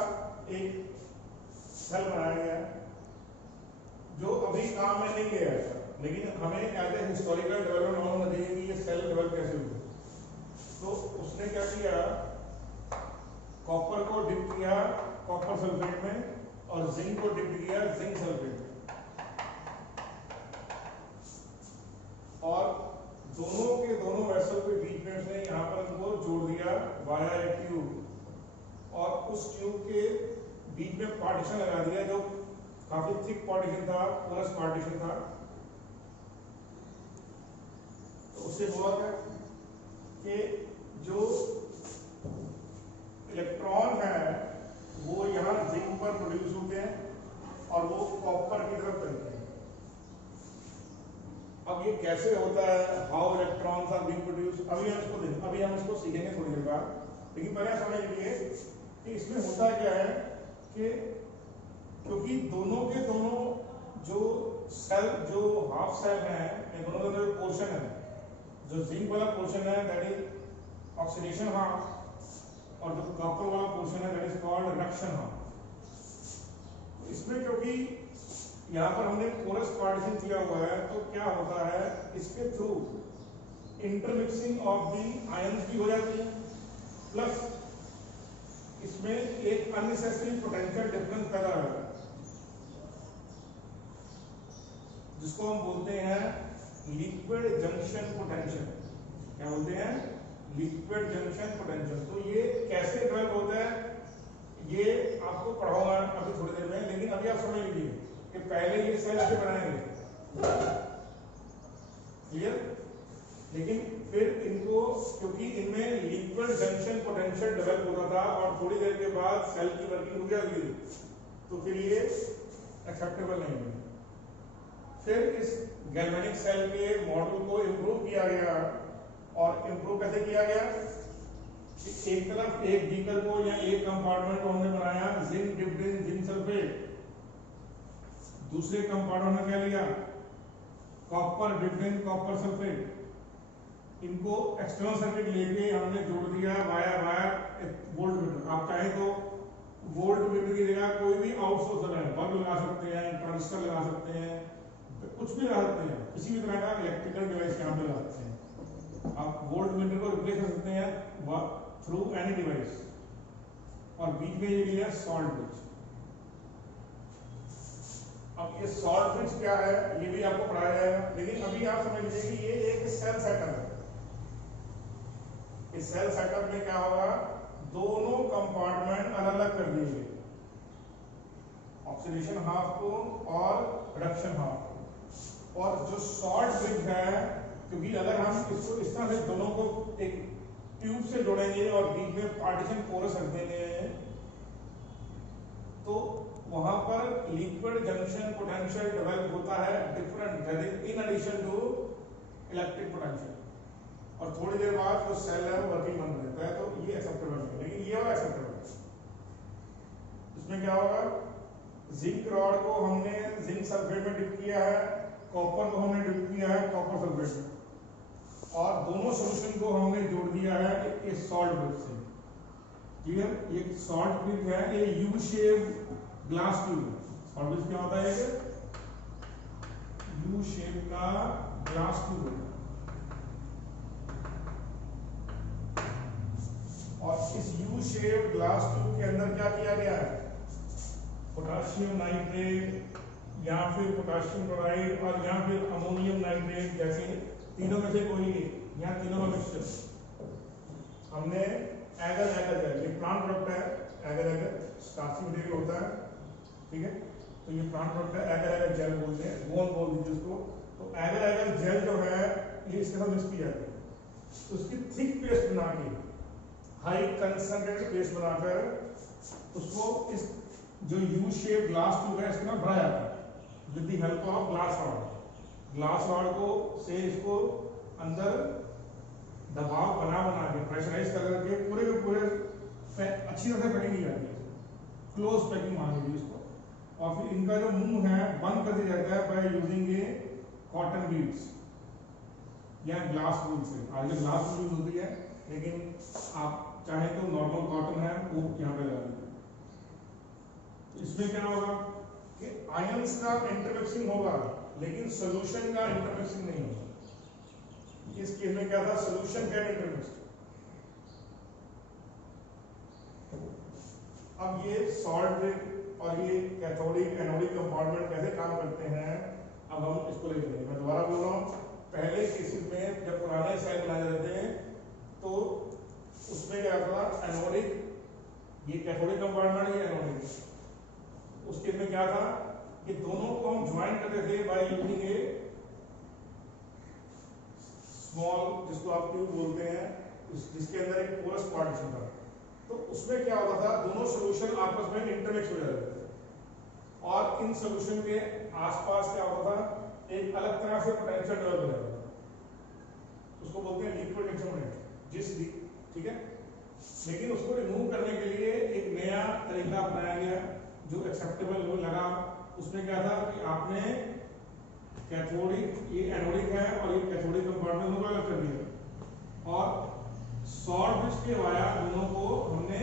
एक सेल बनाया गया जो अभी काम में नहीं लिया है, लेकिन हमें एज ए हिस्टोरिकल डेवलपमेंट मालूम होना चाहिए कि ये सेल डेवलप कैसे हुआ। तो उसने क्या किया, कॉपर को डिप किया कॉपर सल्फेट में, और जिंक को डिप किया जिंक सल्फेट में, और दोनों के दोनों वेसल के बीच में उसने यहाँ पर उनको जोड़ दिया वाया एक ट्यूब, और उस ट्यूब के बीच में पार्टीशन लगा दिया जो काफी थिक पार्टीशन था, पोरस पार्टीशन था। तो उससे बोला क्या कि जो इलेक्ट्रॉन है वो यहाँ जिंक पर प्रोड्यूस होते हैं और वो कॉपर की तरफ चलते हैं। अब ये कैसे होता है, how electrons are being produced, अभी हम इसको सीखेंगे थोड़ी देर बाद, लेकिन पहले आप समझ लीजिए कि इसमें होता क्या है कि क्योंकि दोनों के दोनों जो सेल जो हाफ सेल है, दोनों का जो पोर्शन है, जो जिंक वाला पोर्शन है दैट इज ऑक्सीडेशन हाफ, और जो कॉपर वाला पोर्शन है that is called reduction half. इसमें क्योंकि यहाँ पर हमने पोरस पार्टीशन किया हुआ है, तो क्या होता है इसके through intermixing of the ions भी हो जाती है, प्लस इसमें एक अननेसेसरी पोटेंशियल डिफरेंस पैदा होता है जिसको हम बोलते हैं लिक्विड जंक्शन पोटेंशियल। क्या बोलते हैं? Liquid junction potential. तो ये कैसे डेवलप होता है ये आपको पढ़ाऊंगा अभी थोड़ी देर में, लेकिन अभी आप समझ लीजिए कि पहले ये सेल ऐसे बनाएंगे, क्लियर, लेकिन फिर इनको क्योंकि इनमें लिक्विड जंक्शन पोटेंशियल डेवलप होता था और थोड़ी देर के बाद सेल की वर्किंग रुक जाती थी, तो फिर ये एक्सेप्टेबल नहीं है। फिर इस गैल्वेनिक सेल के मॉडल को इम्प्रूव किया गया, और इम्प्रूव कैसे किया गया कि एक तरफ एक बीकर को या एक कंपार्टमेंट को हमने बनाया zinc dipped in zinc sulphate, दूसरे कंपार्टमेंट में क्या लिया copper dipped in copper sulphate, इनको एक्सटर्नल सर्किट लेके हमने जोड़ दिया वायर वोल्ट मीटर। आप चाहे तो वोल्ट मीटर की जगह कोई भी आउटसोर्स है, बल्ब लगा सकते हैं, ट्रांजिस्टर लगा सकते हैं, कुछ भी लगा सकते हैं, किसी भी तरह का इलेक्ट्रिकल डिवाइस यहाँ पे लगा सकते हैं। आप वोल्ट मीटर को रिप्लेस कर सकते हैं थ्रू एनी डिवाइस। और बीच में ये लिया सॉल्ट ब्रिज। अब ये सॉल्ट ब्रिज क्या है ये भी आपको पढ़ाया जाएगा, लेकिन अभी आप समझ लीजिए कि ये एक सेल सेटअप है। इस सेल सेटअप में क्या होगा, दोनों कंपार्टमेंट अलग अलग कर दिए गए, ऑक्सीडेशन हाफ को और रिडक्शन हाफ को। और जो सॉल्ट ब्रिज है, क्योंकि अगर हम इसको इस तरह से दोनों को एक ट्यूब से जोड़ेंगे और बीच में पार्टीशन पोरस रख देंगे, तो वहां पर लिक्विड जंक्शन पोटेंशियल डेवलप होता है different, that is in addition to electric potential. और थोड़ी देर बाद जो सेल है वो वर्किंग बंद रहता है, तो ये एक्सेप्टेबल है। लेकिन ये वाला एक्सेप्टेबल है। इसमें क्या होगा, जिंक रॉड को हमने जिंक सल्फेट में डिप किया है, कॉपर को हमने डिप किया है कॉपर सल्फेट में, और दोनों सॉल्यूशन को हमने जोड़ दिया है एक सॉल्ट ब्रिज से। क्लियर? ये सॉल्ट ब्रिज है, ये यू शेप ग्लास ट्यूब है। सॉल्ट ब्रिज क्या होता है, यू शेप का ग्लास ट्यूब है। और इस यू शेप ग्लास ट्यूब के अंदर क्या किया गया है, पोटाशियम नाइट्रेट या फिर पोटाशियम क्लोराइड और या फिर अमोनियम नाइट्रेट, जैसे तीनों में से कोई या तीनों का मिक्सचर हमने एगर एगर जेल, ये प्लांट प्रोडक्ट है, एगर एगर स्टार्ची मटेरियल होता है, ठीक है। तो ये प्लांट प्रोडक्ट है, एगर एगर जेल बोलते हैं, गोन बोल दीजिए उसको। तो एगर एगर जेल जो है ये इसके साथ मिक्स की जाती है, तो उसकी थिक पेस्ट बना के, हाई कंसंट्रेटेड पेस्ट बनाकर उसको इस जो यू शेप ग्लास ट्यूब है इसके अंदर भरा जाता है with the help of glass rod. Glass rod को से इसको अंदर दबाव बना के प्रेशराइज करके पूरे के पूरे अच्छी तरह से पैकिंग की जाती है, क्लोज पैकिंग मान लीजिए इसको। और फिर इनका जो मुंह है बंद कर दिया जाता है by using A cotton beads या ग्लास वूल से। आगे ग्लास वूल यूज होती है, लेकिन आप चाहे तो नॉर्मल कॉटन है वो यहाँ पे लगा दीजिए। इसमें क्या होगा कि आयंस का इंटरमिक्सिंग होगा, लेकिन सॉल्यूशन का इंटरमिक्सिंग नहीं होगा। इस केस में क्या था, सॉल्यूशन गेट इंटरमिक्स्ड। अब ये सॉल्ट ब्रिज और ये कैथोडिक एनोडिक कंपार्टमेंट कैसे काम करते हैं, अब हम इसको ले चलेंगे। मैं दोबारा बोल रहा हूँ, पहले केसेस में जब पुराने सेल बनाए जाते थे तो उसमें क्या था, एनोडिक, ये कैथोडिक कंपार्टमेंट, ये एनोडिक। उस केस में क्या था कि दोनों को हम ज्वाइन करते थे बाय यूजिंग ए स्मॉल, जिसको आप ट्यूब बोलते हैं, जिसके अंदर एक पोरस पार्टीशन था। तो उसमें क्या होता था, दोनों सॉल्यूशन आपस में इंटरमिक्स हो जाते थे, और इन सॉल्यूशन के आसपास क्या होता था, एक अलग तरह से पोटेंशियल डेवलप हो जाता था, उसको बोलते हैं लिक्विड जंक्शन पोटेंशियल। ठीक है, लेकिन उसको रिमूव करने के लिए एक नया तरीका अपनाया गया जो एक्सेप्टेबल लगा। उसमें क्या था कि आपने कैथोडिक, ये एनोडिक है और ये कैथोडिक कंपार्टमेंट को अलग कर दिया और शॉर्ट ब्रिज के वाया दोनों को हमने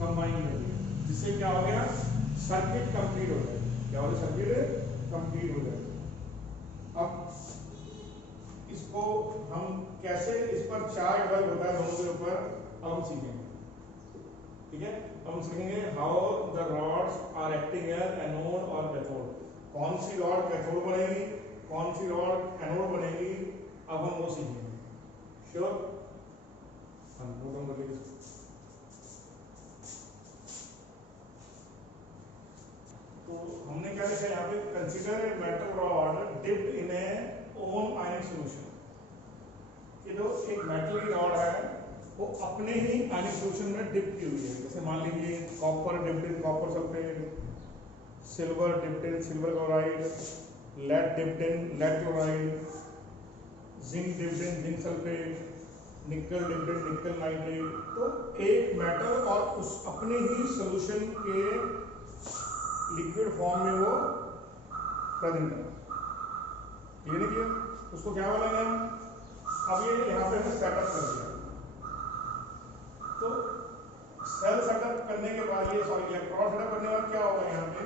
कंबाइन कर दिया, जिससे क्या हो गया, सर्किट कंप्लीट हो गया। क्या हो गया, सर्किट कंप्लीट हो गया। अब इसको हम कैसे, इस पर चार्ज वर्क होता है दोनों के ऊपर, अब हम सीखेंगे। ठीक है, अब हम सीखेंगे how the rods are acting as anode और कैथोड। कौन सी रॉड कैथोड बनेगी, कौन सी रॉड एनोड बनेगी, अब हम वो सीखेंगे। श्योर, हम नोट डाउन कर लीजिए। तो हमने क्या लिखा यहाँ पे, consider a metal rod dipped in A own ionic solution. ये जो एक मेटल की रॉड है वो अपने ही आयनिक सॉल्यूशन में डिप की हुई है। जैसे मान लीजिए copper dipped in copper sulphate, silver dipped in silver chloride, lead dipped in lead chloride, zinc dipped in zinc sulphate, nickel dipped in nickel nitrate. तो एक मेटल और उस अपने ही सॉल्यूशन के लिक्विड फॉर्म में वो प्रेजेंट है। क्लियर नहीं क्लियर, उसको क्या बोलेंगे हम। अब ये यहाँ पे हमने सेटअप कर दिया, तो सेल सेटअप करने के बाद, ये सॉरी इलेक्ट्रॉन सेटअप करने के बाद क्या होगा, यहाँ पे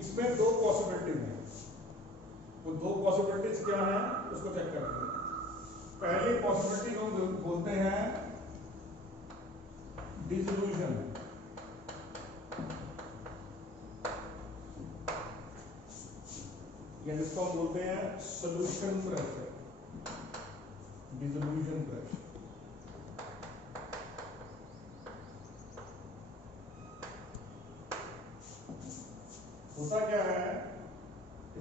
इसमें दो पॉसिबिलिटीज हैं। वो दो पॉसिबिलिटीज क्या है उसको चेक करते हैं। पहली पॉसिबिलिटी को बोलते हैं डिसोल्यूशन, या जिसको हम बोलते हैं सॉल्यूशन प्रेशर, डिसोल्यूशन प्रेशर। होता क्या है,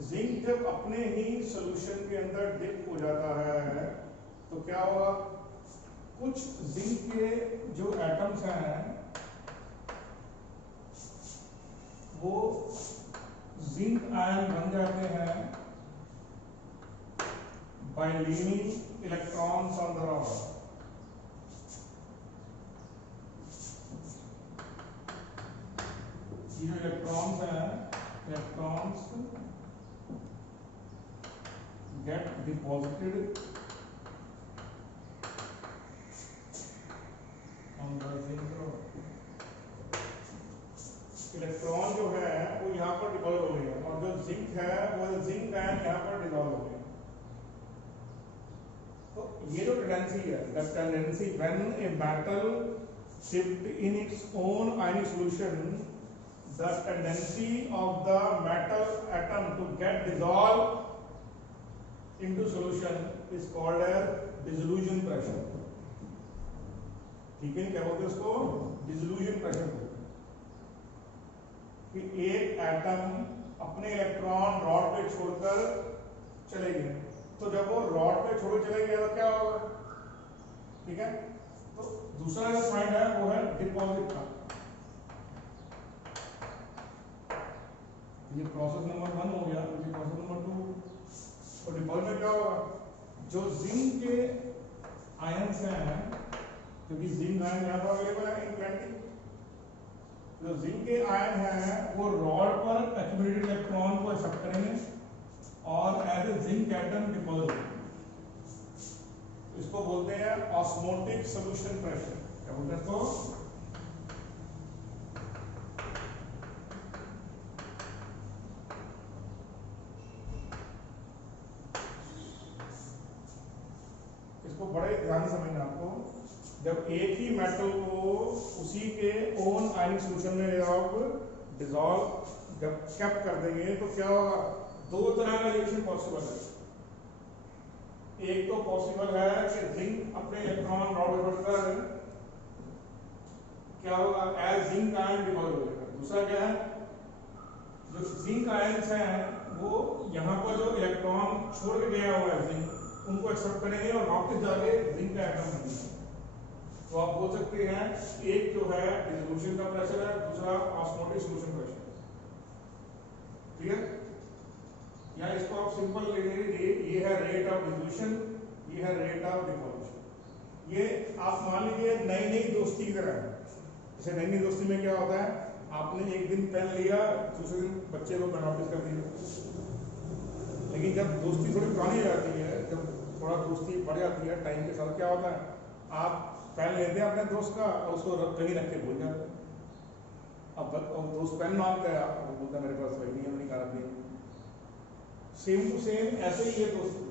जिंक जब अपने ही सॉल्यूशन के अंदर डिप हो जाता है तो क्या होगा, कुछ जिंक के जो एटम्स हैं वो जिंक आयन बन जाते हैं by leaving electrons on the rod. ये जो इलेक्ट्रॉन्स हैं, electrons get deposited on the zinc rod. Electron जो है वो यहाँ पर डिसॉल्व हो गई है और जो जिंक है वो जिंक आयन यहाँ पर डिसॉल्व हो गई। तो ये जो टेंडेंसी है, the tendency when a metal dipped in its own ionic solution, the tendency of the metal atom to get dissolved into solution is called as dissolution pressure। ठीक है, क्या बोलते हैं उसको, डिसोल्यूशन प्रेशर बोलते हैं। कि एक एटम अपने इलेक्ट्रॉन रॉड पे छोड़कर चले गए, तो जब वो रॉड पे छोड़ चले गए तो क्या होगा, ठीक है। तो दूसरा जो पॉइंट है वो है डिपॉजिट का। ये प्रोसेस नंबर 1 हो गया, ये प्रोसेस नंबर 2। और डिपॉजिट में क्या होगा, जो जिंक के आयंस हैं, क्योंकि जिंक आयन यहाँ पर अवेलेबल है इन प्लेंटी, जो जिंक के आयन हैं वो रॉड पर एक्यूमुलेटेड इलेक्ट्रॉन को एक्सेप्ट करेंगे और as a zinc atom deposit होंगे। इसको बोलते हैं ऑस्मोटिक सॉल्यूशन प्रेशर। क्या बोलते हैं इसको, इसको बड़े ध्यान से समझना आपको। जब एक ही मेटल को उसी के ओन आयनिक सॉल्यूशन में आप डिसॉल्व जब कैप कर देंगे तो क्या होगा, दो तरह का रिएक्शन पॉसिबल है। एक तो पॉसिबल है कि जिंक अपने इलेक्ट्रॉन रॉड में बढ़कर क्या होगा, एज जिंक आयन डिसॉल्व हो जाएगा। दूसरा क्या है, जो जिंक आयन्स हैं वो यहाँ पर जो इलेक्ट्रॉन छोड़ के गया हुआ है जिंक, उनको एक्सेप्ट करेंगे और वापस जाके जिंक का एटम बनेगा। तो आप बोल सकते हैं एक जो है डिसोल्यूशन का प्रेशर है, दूसरा ऑस्मोटिक सॉल्यूशन प्रेशर है। क्लियर, या इसको आप सिंपल ले लीजिए, ये है रेट ऑफ डिसोल्यूशन, ये है रेट ऑफ डिपॉजिशन। ये आप मान लीजिए नई नई दोस्ती की तरह है। जैसे नई नई दोस्ती में क्या होता है, आपने एक दिन पेन लिया, दूसरे दिन बच्चे को पेन वापस कर दिया। लेकिन जब दोस्ती थोड़ी पुरानी हो जाती है, जब थोड़ा दोस्ती बढ़ जाती है टाइम के साथ, क्या होता है, आप पेन लेते हैं अपने दोस्त का और उसको कहीं रख के भूल जाते हैं। अब दोस्त पेन मांगता है, आप बोलता है मेरे पास वही नहीं है, नहीं कारण नहीं। सेम टू सेम ऐसे ही ये दोस्ती।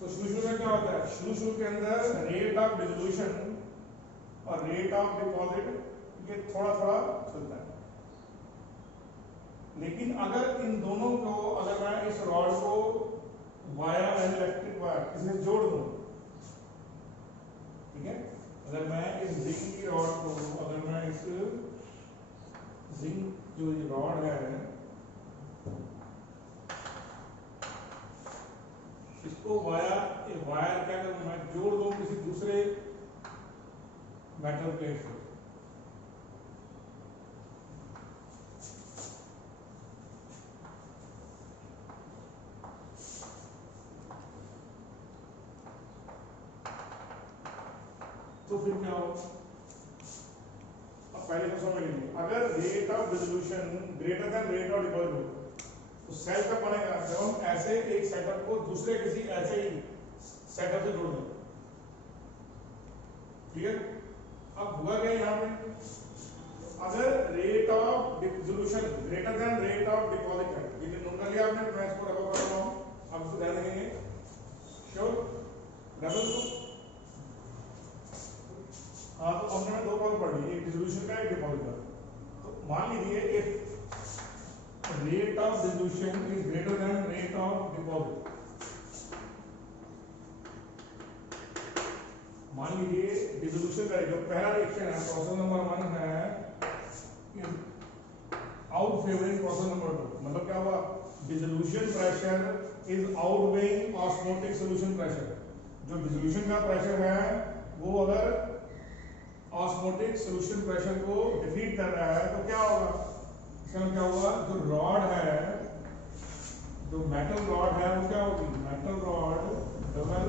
तो शुरू में क्या होता है, शुरू के अंदर रेट ऑफ डिसोल्यूशन और रेट ऑफ डिपॉजिट ये थोड़ा थोड़ा चलता है। लेकिन अगर इन दोनों को, अगर मैं इस रॉड को वाया एंड इलेक्ट्रिक वायर इसमें जोड़ दूं, ठीक है, अगर मैं इस जिंक की रॉड को, अगर मैं इस जिंक जो रॉड है इसको वायर क्या करूं, मैं जोड़ दूं किसी दूसरे मेटल प्लेट से, तो फिर क्या हो। अब पहले को समझ लीजिए, अगर rate of dissolution greater than rate of deposit तो सेल कब बनेगा, जब हम ऐसे एक सेटअप को दूसरे किसी ऐसे ही सेटअप से जोड़ दें। क्लियर। अब हुआ क्या यहाँ पे, अगर rate of dissolution greater than rate of deposit है, ये नोट कर लिया आपने, मैं इसको डबल कर रहा हूं, अब इसको ध्यान रखेंगे, श्योर डबल को। हाँ, तो हमने दो कॉल पढ़ ली, एक डिसोल्यूशन का, एक डिपॉजिट का। तो मान लीजिए if rate of dilution is greater than rate of deposit, मान लीजिए डिसोल्यूशन का जो पहला रिएक्शन है, प्रोसेस नंबर 1 है, आउट फेवरिंग प्रोसेस नंबर 2। मतलब क्या हुआ, dissolution pressure is outweighing osmotic solution pressure. जो डिसोल्यूशन का प्रेशर है वो अगर ऑस्मोटिक सॉल्यूशन प्रेशर को डिफीट कर रहा है तो क्या होगा, क्या हुआ, जो रॉड है, जो मेटल रॉड है वो क्या होगी, metal rod double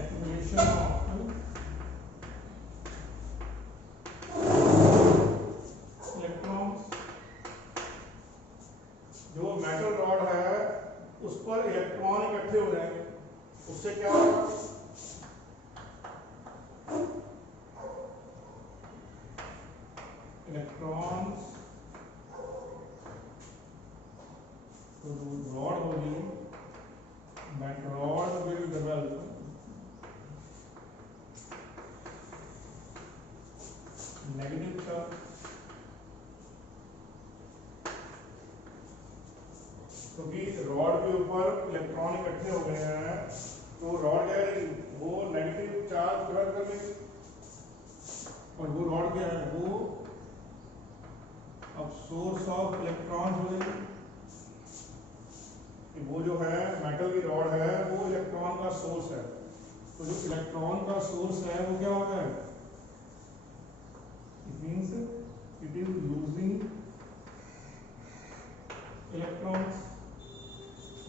accumulation of electrons. जो मेटल रॉड है उस पर इलेक्ट्रॉन इकट्ठे हो जाएंगे, उससे क्या होगा, इलेक्ट्रॉन्स, तो रॉड होगी, rod will develop negative charge. क्योंकि रॉड के ऊपर इलेक्ट्रॉन इकट्ठे हो गए हैं तो रॉड क्या है, वो नेगेटिव चार्ज डेवलप कर लेगी। और वो रॉड क्या है, वो अब सोर्स ऑफ इलेक्ट्रॉन हो जाएगी। वो जो है मेटल की रॉड है वो इलेक्ट्रॉन का सोर्स है। तो जो इलेक्ट्रॉन का सोर्स है वो क्या होता है, it means it is losing electrons.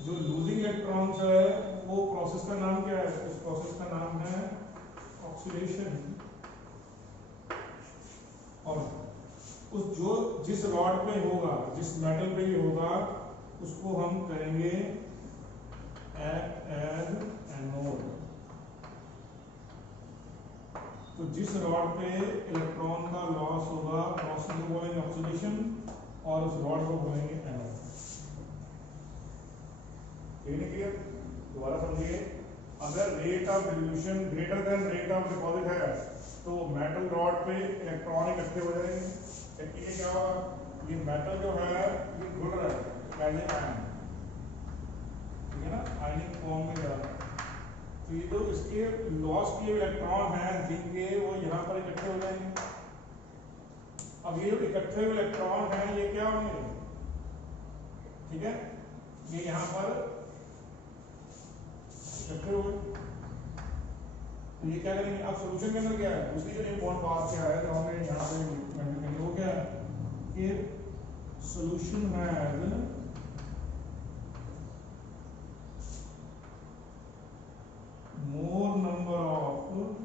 जो लूजिंग इलेक्ट्रॉन्स है वो प्रोसेस का नाम क्या है, उस प्रोसेस का नाम है ऑक्सीडेशन। और उस जो जिस रॉड पे होगा, जिस मेटल पे ही होगा, उसको हम करेंगे एक्ट एज एनोड। तो जिस रॉड पे इलेक्ट्रॉन का लॉस होगा, प्रोसेस को बोलेंगे ऑक्सीडेशन और उस रॉड को बोलेंगे एनोड। क्लियर, दोबारा समझिए, अगर rate of dissolution greater than rate of deposit है तो मेटल रॉड पे इलेक्ट्रॉन इकट्ठे हो जाएंगे। ये क्या होगा, ये मेटल जो है ये घुल रहा है पहले आयन, ठीक है ना, आयनिक फॉर्म में जा रहा है। तो ये तो इसके लॉस किए इलेक्ट्रॉन हैं जिनके, वो यहाँ पर इकट्ठे हो जाएंगे। अब ये इकट्ठे हुए इलेक्ट्रॉन हैं ये क्या होंगे, ठीक है, ये यहाँ पर इकट्ठे हुए। तो ये क्या करेंगे, अब सॉल्यूशन के अंदर क्या है, दूसरी जो बॉन्ड पास क्या है, जो हमने यहाँ पे वो क्या है if solution has more number of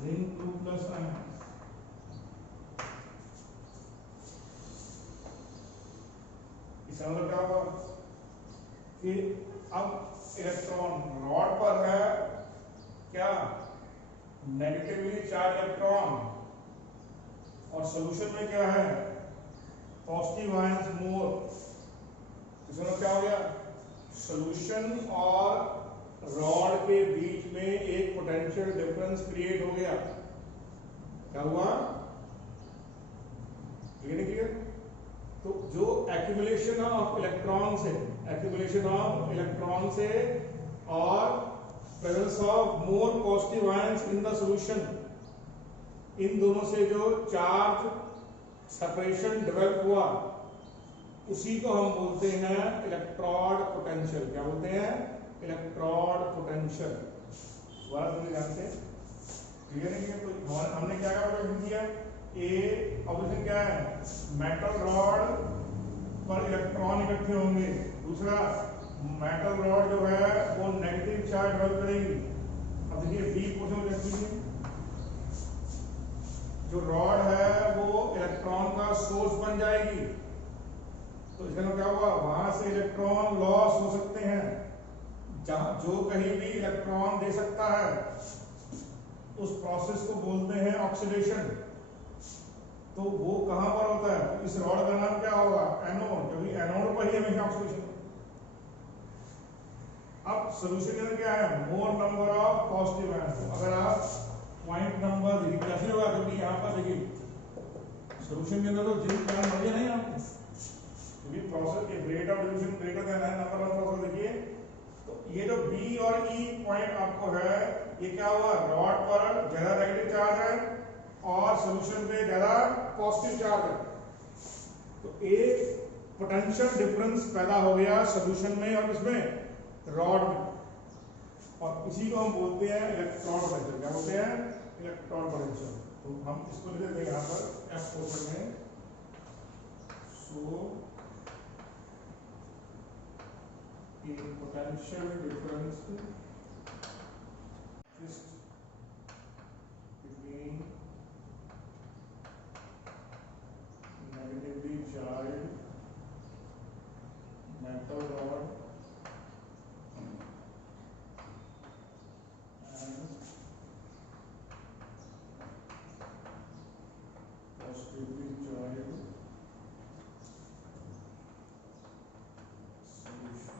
zinc 2 plus ions, इसका मतलब क्या होगा कि अब इलेक्ट्रॉन रॉड पर है क्या, नेगेटिवली चार्ज इलेक्ट्रॉन, और सॉल्यूशन में क्या है, पॉजिटिव आयंस मोर। इसका मतलब क्या हो गया, सॉल्यूशन और रॉड के बीच में एक पोटेंशियल डिफरेंस क्रिएट हो गया। क्या हुआ, क्लियर क्लियर। तो जो एक्यूमुलेशन ऑफ इलेक्ट्रॉन से, और presence of more positive ions in the solution, इन दोनों से जो चार्ज सेपरेशन डेवलप हुआ, उसी को हम बोलते हैं इलेक्ट्रोड पोटेंशियल। क्या बोलते हैं, इलेक्ट्रोड पोटेंशियल। दोबारा सुनिए ध्यान से, क्लियर है। तो हमने क्या ऑब्जर्वेशन किया, ए ऑब्जर्वेशन क्या है, मेटल रॉड पर इलेक्ट्रॉन इकट्ठे होंगे। दूसरा, मेटल रॉड जो है वो नेगेटिव चार्ज डेवलप करेगी। अब देखिए बी पोर्शन देखिए, जो रॉड है वो इलेक्ट्रॉन का सोर्स बन जाएगी। तो इसका मतलब क्या हुआ, वहां से इलेक्ट्रॉन लॉस हो सकते हैं। जहां जो कहीं भी इलेक्ट्रॉन दे सकता है उस प्रोसेस को बोलते हैं ऑक्सीडेशन। तो वो कहां पर होता है, तो इस रॉड का नाम क्या होगा, एनोड, क्योंकि एनोड पर ही हमेशा ऑक्सीडेशन। अब सॉल्यूशन में क्या है, मोर नंबर ऑफ पॉजिटिव आयंस। तो अगर आप पॉइंट नंबर देखिए कैसे होगा, क्योंकि यहाँ पर देखिए सॉल्यूशन के अंदर तो जिंक आयन बढ़िया नहीं आपको, क्योंकि प्रोसेस के rate of diffusion greater than है नंबर ऑफ प्रोसेस। देखिए तो ये जो बी और ई पॉइंट आपको है, ये क्या हुआ, रॉड पर ज्यादा नेगेटिव चार्ज है और सॉल्यूशन पे ज्यादा पॉजिटिव चार्ज है। तो एक पोटेंशियल डिफरेंस पैदा हो गया सॉल्यूशन में और इसमें, रॉड में, और इसी को हम बोलते हैं इलेक्ट्रॉन पोटेंशियल। क्या बोलते हैं, इलेक्ट्रॉन पोटेंशियल। तो हम इसको लिख देते हैं यहाँ पर एफ पोर्शन में, सो a potential difference exists between negatively charged metal rod and positively charged solution.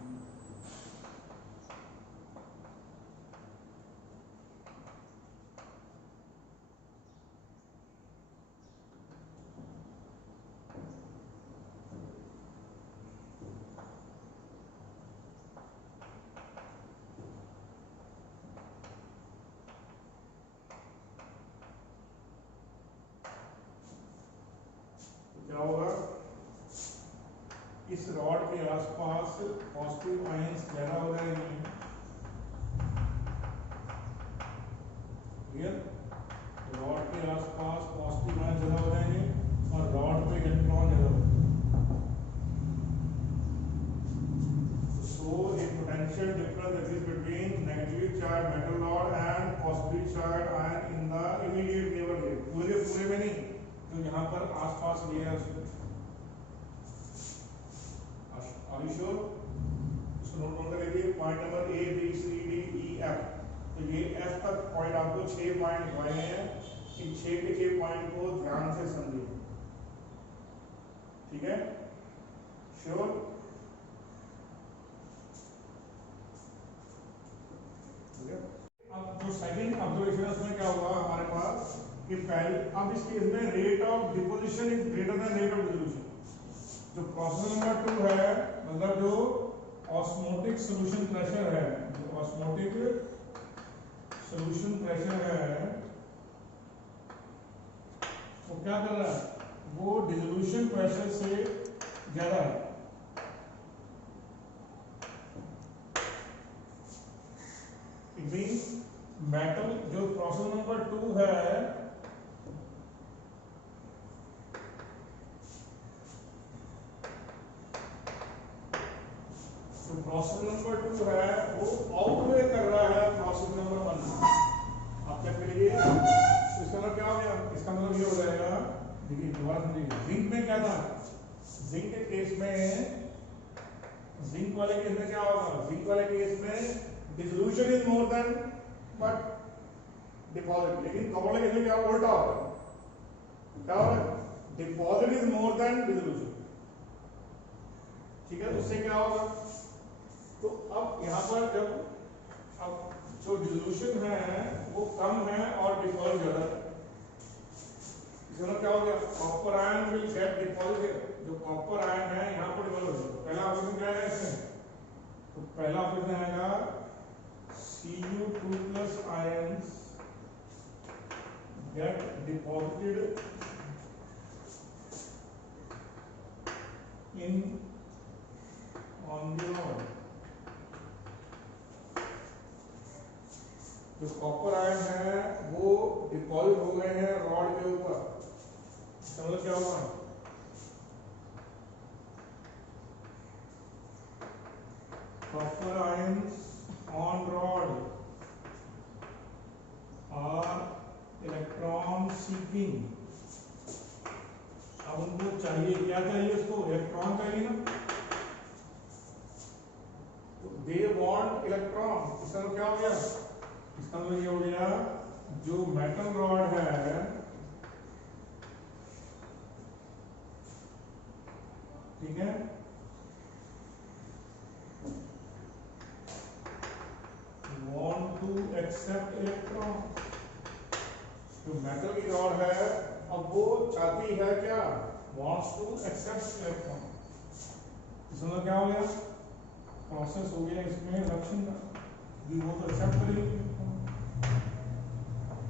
क्या होगा, इस रॉड के आसपास पॉजिटिव आयंस ज्यादा हो जाएंगे, क्लियर। रॉड के आसपास पॉजिटिव आयंस ज्यादा हो जाएंगे और रॉड पे इलेक्ट्रॉन ज्यादा हो जाएंगे। So a potential difference exist between negatively charge metal rod and positively charge ion in the immediate neighbourhood. पूरे में नहीं, तो यहाँ पर आसपास लिया है उसको। Are you sure? इसको नोट कर लीजिए, point number A B C D E F. तो ये एफ तक पॉइंट आपको 6 पॉइंट लिखवाए हैं, इन 6 के 6 पॉइंट को ध्यान से समझिए, ठीक है, श्योर। अब जो सेकंड ऑब्जर्वेशन है उसमें क्या हुआ हमारे पास कि पहले, अब इस केस में rate of deposition is greater than rate of dissolution. जो प्रोसेस नंबर 2 है, मतलब जो ऑस्मोटिक सॉल्यूशन प्रेशर है, जो ऑस्मोटिक सॉल्यूशन प्रेशर है, वो क्या कर रहा है, वो डिसोल्यूशन प्रेशर से ज्यादा है। इट मींस मेटल, जो प्रोसेस नंबर 2 है प्रोसेस नंबर 2 है वो आउटवे कर रहा है प्रोसेस नंबर 1। आप चेक करिए, इसका मतलब क्या हो गया, इसका मतलब ये हो जाएगा, देखिए दोबारा समझिए, जिंक में क्या था, जिंक के केस में, जिंक वाले केस में क्या होगा, जिंक वाले केस में dissolution is more then but deposit, लेकिन कॉपर वाले केस में क्या उल्टा होगा, क्या होगा, deposit is more then dissolution. ठीक है, उससे क्या होगा, तो अब यहां पर जब अब जो डिसोल्यूशन है वो कम है और डिपॉजिट ज्यादा है, इसमें क्या हो गया, copper ion will get deposited, जो कॉपर आयन है यहां पर डिपॉजिट होगा। पहला ऑप्शन क्या है इसमें, तो पहला ऑप्शन आएगा Cu2+ ions get deposited in on the rod। जो कॉपर आयन है वो डिपॉजिट हो गए हैं रॉड के ऊपर, मतलब क्या होगा, copper ions on rod are electron seeking। अब उनको चाहिए, क्या चाहिए, उसको इलेक्ट्रॉन चाहिए ना, तो दे वांट इलेक्ट्रॉन। इसका मतलब क्या हो गया, इसका मतलब ये हो गया जो मेटल रॉड है, ठीक है, want to accept electron, जो मेटल की रॉड है अब वो चाहती है क्या, wants to accept electron। इसमें क्या हो गया, प्रोसेस हो गया इसमें रिडक्शन का, भी वो तो एक्सेप्ट करेगी।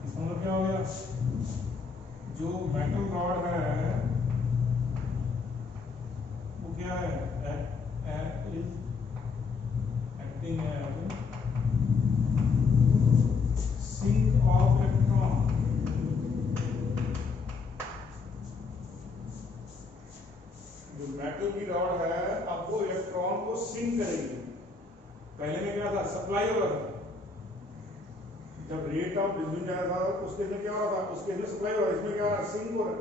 इसमें क्या हो गया, जो मेटल रॉड है वो क्या है, is acting as sink of electron. जो मेटल की रॉड है अब वो इलेक्ट्रॉन को सिंक करेगी। पहले में क्या था, सप्लाई हो रहा था, जब रेट ऑफ डिफ्यूजन जा रहा था उसके में क्या हो रहा था, उसके में सप्लाई हो रहा है, इसमें क्या हो रहा है, सिंक हो रहा है।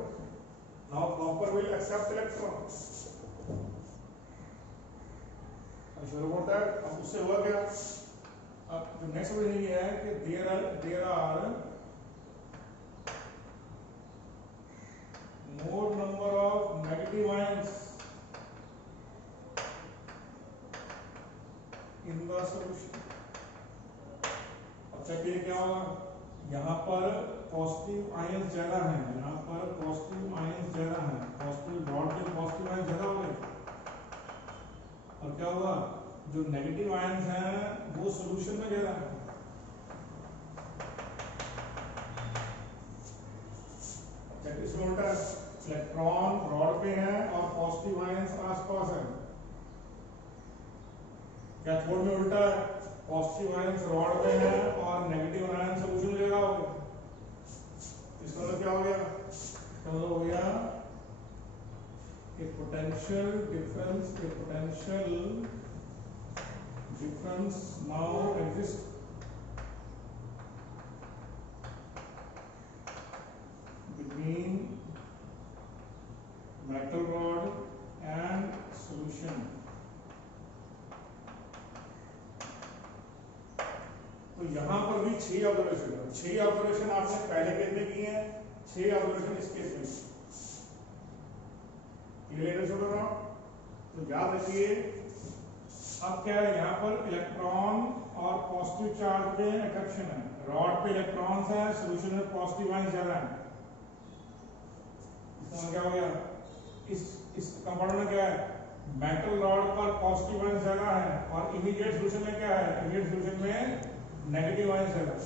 Now copper will accept electron. अब उससे हुआ क्या, अब जो नेक्स्ट वर्जन ये है कि there are more number of negative ions in the solution. अब चलिए क्या होगा, यहाँ पर पॉजिटिव आयंस ज्यादा हैं, यहाँ पर पॉजिटिव आयंस ज्यादा हैं, पॉजिटिव रॉड के पॉजिटिव आयंस ज्यादा हो गए, और क्या हुआ, जो नेगेटिव आयंस हैं वो सॉल्यूशन में ज्यादा है। इसमें उल्टा, इलेक्ट्रॉन रॉड पे है और पॉजिटिव आयंस आसपास है, कैथोड में उल्टा है, पॉजिटिव आयंस रॉड में है और नेगेटिव आयंस सॉल्यूशन में ज्यादा हो गया। इसका मतलब क्या हो गया, इसका मतलब हो गया potential difference now exist between metal rod and solution। तो यहां पर भी 6 ऑब्जर्वेशन है, 6 ऑब्जर्वेशन आपने पहले केस में किए हैं, 6 ऑब्जर्वेशन इस केस में। क्लियर छोड़ रहा हूं, तो याद रखिए अब क्या है, यहाँ पर इलेक्ट्रॉन और पॉजिटिव चार्ज पे अट्रैक्शन है, रॉड पे इलेक्ट्रॉन्स है, सॉल्यूशन में पॉजिटिव आयंस ज्यादा है। इसमें क्या हो गया, इस कंपाउंड में क्या है, मेटल रॉड पर पॉजिटिव आयंस ज्यादा है और इमीडिएट सॉल्यूशन में क्या है, इमीडिएट सॉल्यूशन में नेगेटिव आयंस ज्यादा है।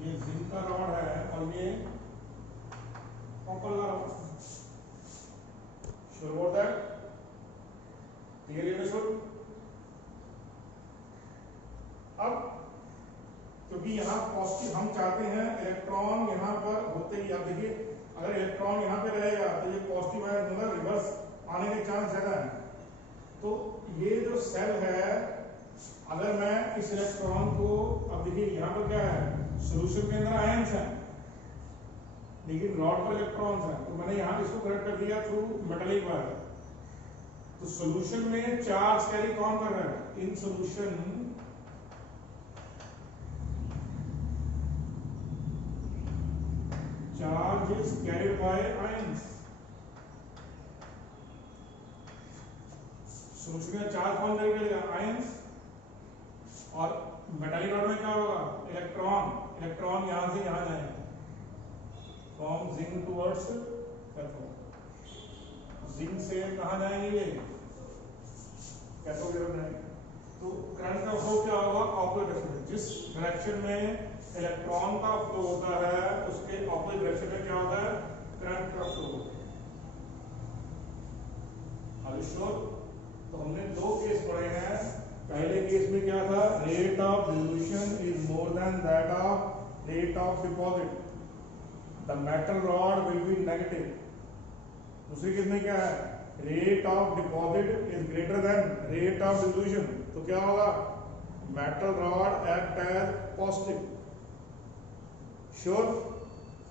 ये जिंक का रॉड है और ये कॉपर का rod. Sure about that, clear understood. अब क्योंकि यहाँ पॉजिटिव हम चाहते हैं इलेक्ट्रॉन यहाँ पर होते ही, आप देखिए अगर इलेक्ट्रॉन यहाँ पे रहेगा तो ये पॉजिटिव आयन मतलब रिवर्स आने के चांस ज्यादा है, तो ये सेल है, अगर मैं इस इलेक्ट्रॉन को, अब देखिए यहाँ पर क्या है, सोल्यूशन के अंदर आयंस है लेकिन रॉड पर इलेक्ट्रॉन्स हैं, तो मैंने यहाँ इसको कनेक्ट कर दिया थ्रू मेटालिक वायर। तो सोल्यूशन में चार्ज कैरी कौन कर रहा है? In solution charge is carried by ions. Solution में चार्ज कौन कैरी करेगा? आयंस। और मेटालिक रॉड में क्या होगा? इलेक्ट्रॉन यहां से यहां जाएंगे, from zinc towards cathode. Zinc से कहां जाएंगे ये? कैथोड की तरफ जाएंगे। तो करंट का फ्लो क्या होगा? ऑपोजिट डायरेक्शन में। जिस डायरेक्शन में इलेक्ट्रॉन का फ्लो होता है उसके ऑपोजिट डायरेक्शन में क्या होता है? करंट का फ्लो होता है। श्योर? तो हमने दो केस पढ़े हैं। पहले केस में क्या था? Rate of dissolution is more than that of rate of deposit, the metal rod will be negative. दूसरे केस में क्या है? Rate of deposit is greater than rate of dissolution, तो क्या होगा? Metal rod act as positive. Sure?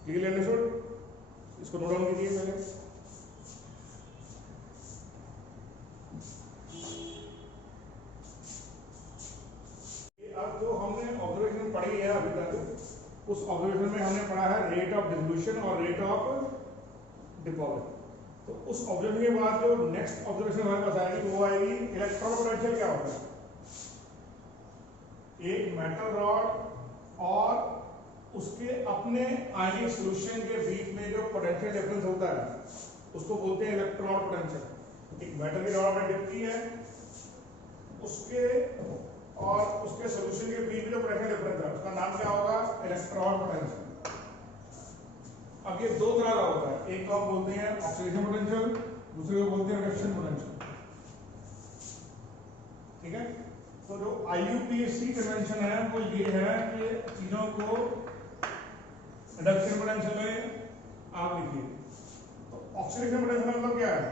Clearly understood? इसको note down कीजिए पहले। अब जो हमने ऑब्जर्वेशन पढ़ी है अभी तक, उस ऑब्जर्वेशन में हमने पढ़ा है रेट ऑफ डिसोल्यूशन और रेट ऑफ डिपॉजिट। तो उस ऑब्जर्वेशन के बाद जो नेक्स्ट ऑब्जर्वेशन हमारे पास आएगी वो आएगी इलेक्ट्रॉन पोटेंशियल क्या होता है। एक मेटल रॉड और उसके अपने आयनिक सॉल्यूशन के बीच में जो पोटेंशियल डिफरेंस होता है उसको बोलते हैं इलेक्ट्रॉन पोटेंशियल। एक मेटल की रॉड में डिप की है, उसके और उसके सॉल्यूशन के बीच में जो पोटेंशियल डिफरेंस है उसका नाम क्या होगा? Electron potential. अब ये दो तरह का होता है, एक को आप बोलते हैं ऑक्सीडेशन पोटेंशियल, दूसरे को बोलते हैं रिडक्शन पोटेंशियल। ठीक है? तो जो IUPAC कन्वेंशन है वो ये है कि चीजों को रिडक्शन पोटेंशियल में आप लिखिए। तो ऑक्सीडेशन पोटेंशियल मतलब क्या है?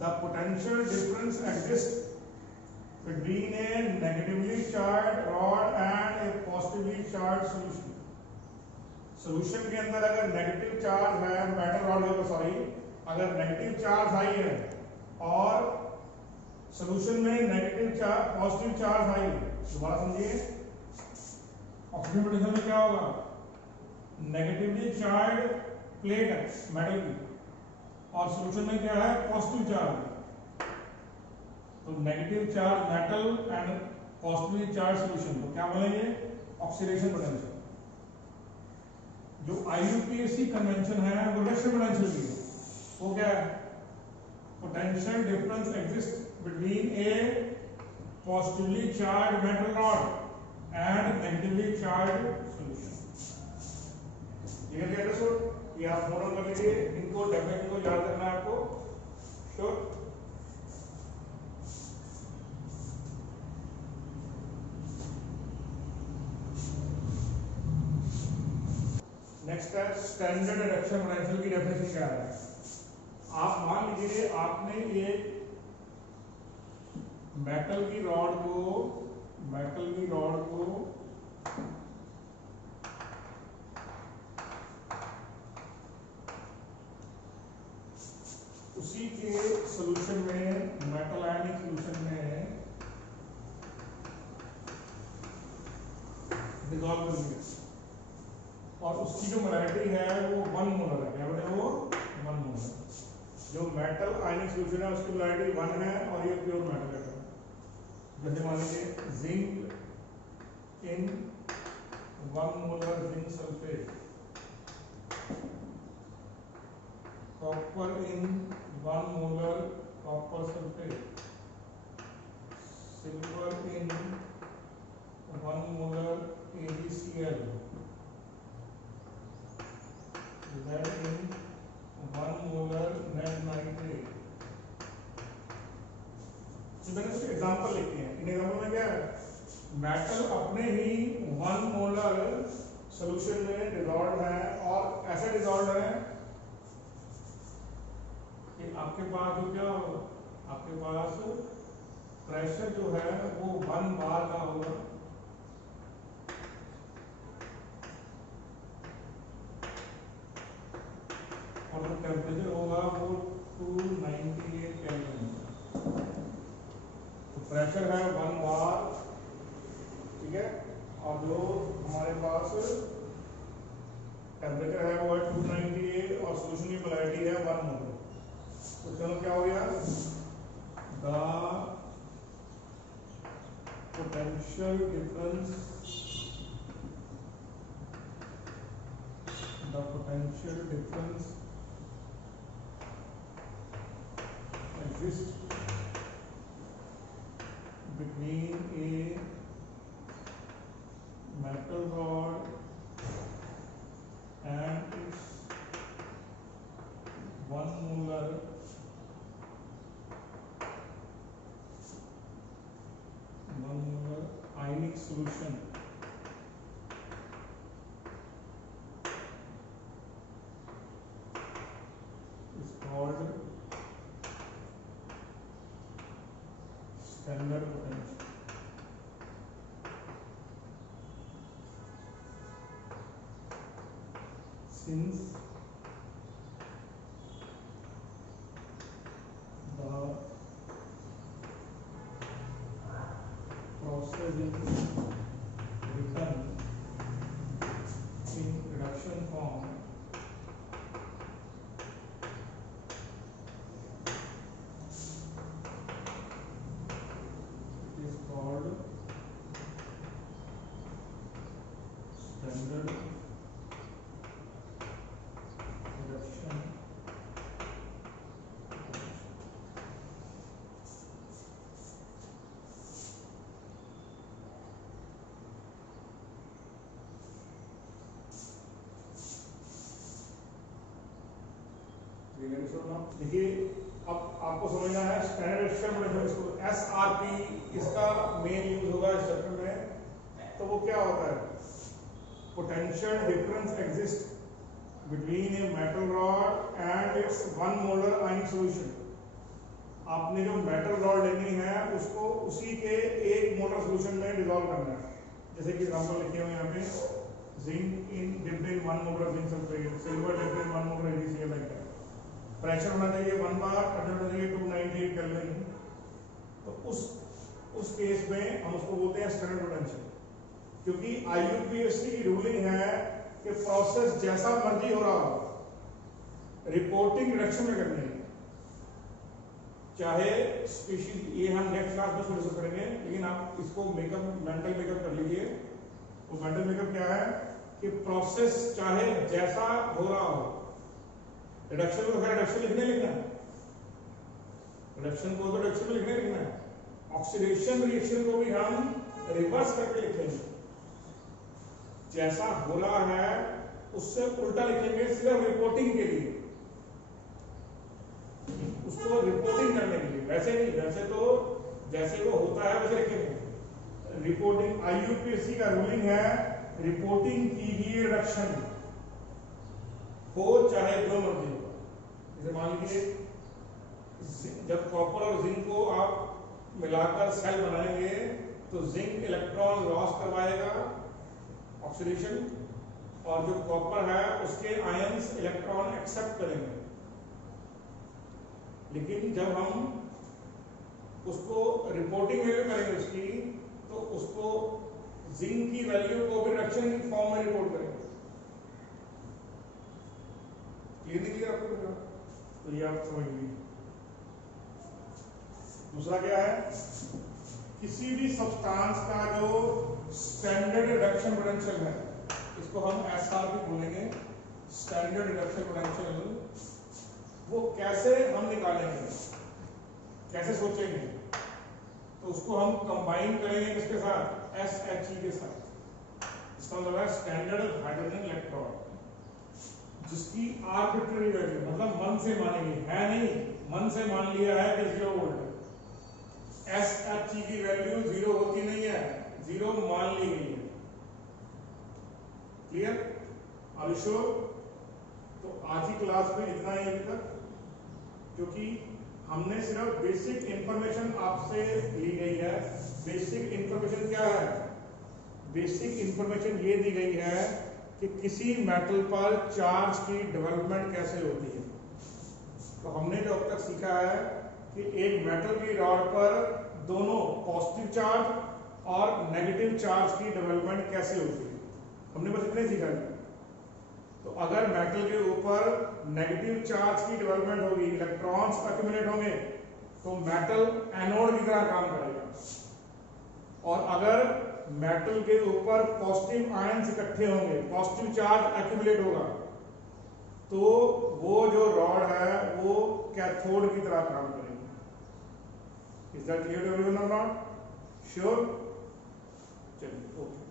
The potential difference exist between a negatively charged rod and a positively charged solution. Solution के अंदर अगर नेगेटिव चार्ज है, मेटल रॉड है, सॉरी, अगर नेगेटिव चार्ज आई है और सॉल्यूशन में नेगेटिव चार्ज पॉजिटिव चार्ज आई, दोबारा समझिए, ऑक्सीजन पोटेंशियल में क्या होगा? नेगेटिवली चार्ज प्लेट है मेटल की और सॉल्यूशन में क्या है? Positive charge. तो negative charge metal and positively charge solution को क्या बोलेंगे? Oxidation potential. जो IUPAC कन्वेंशन है वो रिडक्शन पोटेंशियल की है। वो क्या है? Potential difference exist between A positively charge metal rod and negatively charge solution. ये अंडरस्टूड? ये आप नोट डाउन कर लीजिए, इनको डेफिनेशन को याद करना है आपको। श्योर? नेक्स्ट है स्टैंडर्ड रिडक्शन पोटेंशियल की डेफिनेशन क्या है? आप मान लीजिए आपने एक मेटल की रॉड को उसी के सॉल्यूशन में, मेटल आयनिक सॉल्यूशन में डिसॉल्व कर दिया और उसकी जो मोलैरिटी है वो 1 मोलर है। क्या बोले? वो 1 मोलर। जो मेटल आयनिक सॉल्यूशन है उसकी मोलैरिटी 1 है और ये प्योर मेटल है। जैसे मान लीजिए zinc in 1 molar zinc sulphate, copper in 1 molar copper sulphate, silver in 1 molar AgCl, lead in 1 molar lead nitrate। तो मैंने कुछ एग्जांपल लिखे हैं। इन एग्जांपल में क्या है? मेटल अपने ही 1 मोलर सॉल्यूशन में डिसॉल्व है और ऐसे डिसॉल्व है कि आपके पास जो क्या हो, आपके पास प्रेशर जो है वो 1 बार का होगा, और जो टेम्परेचर होगा वो 298 केल्विन। तो प्रेशर है 1 बार, ठीक है, और जो हमारे पास टेम्परेचर है वो है 298 और सोल्यूशन की मोलैरिटी है 1 मोल। तो चलो क्या हो गया, the potential difference exists between a metal rod and its 1 molar ionic solution is called standard potential. Since the process is written in reduction form, it is called standard reduction. देखिए अब आपको समझना है स्टैंडर्ड एक्सपेरिमेंट, इसको SRP इसका main use होगा इस chapter में। तो वो क्या होता है, potential difference exist between a metal rod and it's 1 molar ionic solution. आपने जो मेटल रॉड लेनी है उसको उसी के 1 मोलर सॉल्यूशन में डिसॉल्व करना है। जैसे कि एग्जांपल लिखे हुए यहाँ पे, zinc in dipped in 1 molar zinc sulphate, silver dipped in 1 molar AgCl like that. Pressure होना चाहिए 1 बार, टेम्परेचर होना चाहिए 298 केल्विन। तो उस केस में हम उसको बोलते हैं स्टैंडर्ड पोटेंशियल, क्योंकि IUPAC की रूलिंग है कि प्रोसेस जैसा मर्जी हो रहा हो, रिपोर्टिंग रिडक्शन में करनी है। चाहे स्पीशीज, ये हम नेक्स्ट क्लास में डिस्कस करेंगे, लेकिन आप इसको मेंटल मेकअप कर लीजिए। वो मेंटल मेकअप क्या है कि प्रोसेस चाहे जैसा हो रहा हो, रिडक्शन को रिडक्शन लिखने लिखना है, रिडक्शन को तो रिडक्शन में लिखना है, ऑक्सीडेशन रिएक्शन को भी हम रिवर्स करके लिखेंगे। जैसा हो रहा है उससे उल्टा लिखेंगे, सिर्फ रिपोर्टिंग के लिए, उसको रिपोर्टिंग करने के लिए। वैसे नहीं, वैसे तो जैसे वो होता है वैसे लिखेंगे। रिपोर्टिंग, IUPAC का रूलिंग है रिपोर्टिंग कीजिए रिडक्शन, हो चाहे जो मर्जी हो। जैसे मान लीजिए जब कॉपर और जिंक को आप मिलाकर सेल बनाएंगे तो जिंक इलेक्ट्रॉन लॉस करवाएगा, ऑक्सीडेशन, और जो कॉपर है उसके आयंस इलेक्ट्रॉन एक्सेप्ट करेंगे। लेकिन जब हम उसको रिपोर्टिंग वैल्यू करेंगे उसकी, तो उसको जिंक की वैल्यू को भी रिडक्शन की फॉर्म में रिपोर्ट करेंगे। क्लियर नहीं क्लियर आपको? तो ये आप समझ लीजिए। दूसरा क्या है, किसी भी सब्सटेंस का जो स्टैंडर्ड रिडक्शन पोटेंशियल है, इसको हम SRP बोलेंगे, स्टैंडर्ड रिडक्शन पोटेंशियल। वो कैसे हम निकालेंगे, कैसे सोचेंगे, तो उसको हम कंबाइन करेंगे किसके साथ, SHE के साथ। इसका मतलब है स्टैंडर्ड हाइड्रोजन इलेक्ट्रॉन, जिसकी आर्बिट्ररी वैल्यू, मतलब मन से मानेंगे, है नहीं, मन से मान लिया है कि 0 वोल्ट। SHE की वैल्यू 0 होती नहीं है, 0 मान ली गई है। क्लियर? Are sure? तो आज की क्लास में इतना ही अभी तक, क्योंकि हमने सिर्फ बेसिक इंफॉर्मेशन आपसे ली गई है। बेसिक इंफॉर्मेशन क्या है? बेसिक इंफॉर्मेशन ये दी गई है कि किसी मेटल पर चार्ज की डेवलपमेंट कैसे होती है। तो हमने जो अब तक सीखा है कि एक मेटल की रॉड पर दोनों पॉजिटिव चार्ज और नेगेटिव चार्ज की डेवलपमेंट कैसे होती है, हमने बस इतने सीखा है। तो अगर मेटल के ऊपर नेगेटिव चार्ज की डेवलपमेंट होगी, इलेक्ट्रॉन्स एक्यूमुलेट होंगे, तो मेटल एनोड की तरह काम करेगा। और अगर मेटल के ऊपर पॉजिटिव आयंस इकट्ठे होंगे, पॉजिटिव चार्ज एक्यूमुलेट होगा, तो वो जो रॉड है वो कैथोड की तरह काम करेगी। Is that clear to everyone और नॉट? श्योर? चलिए, ओके।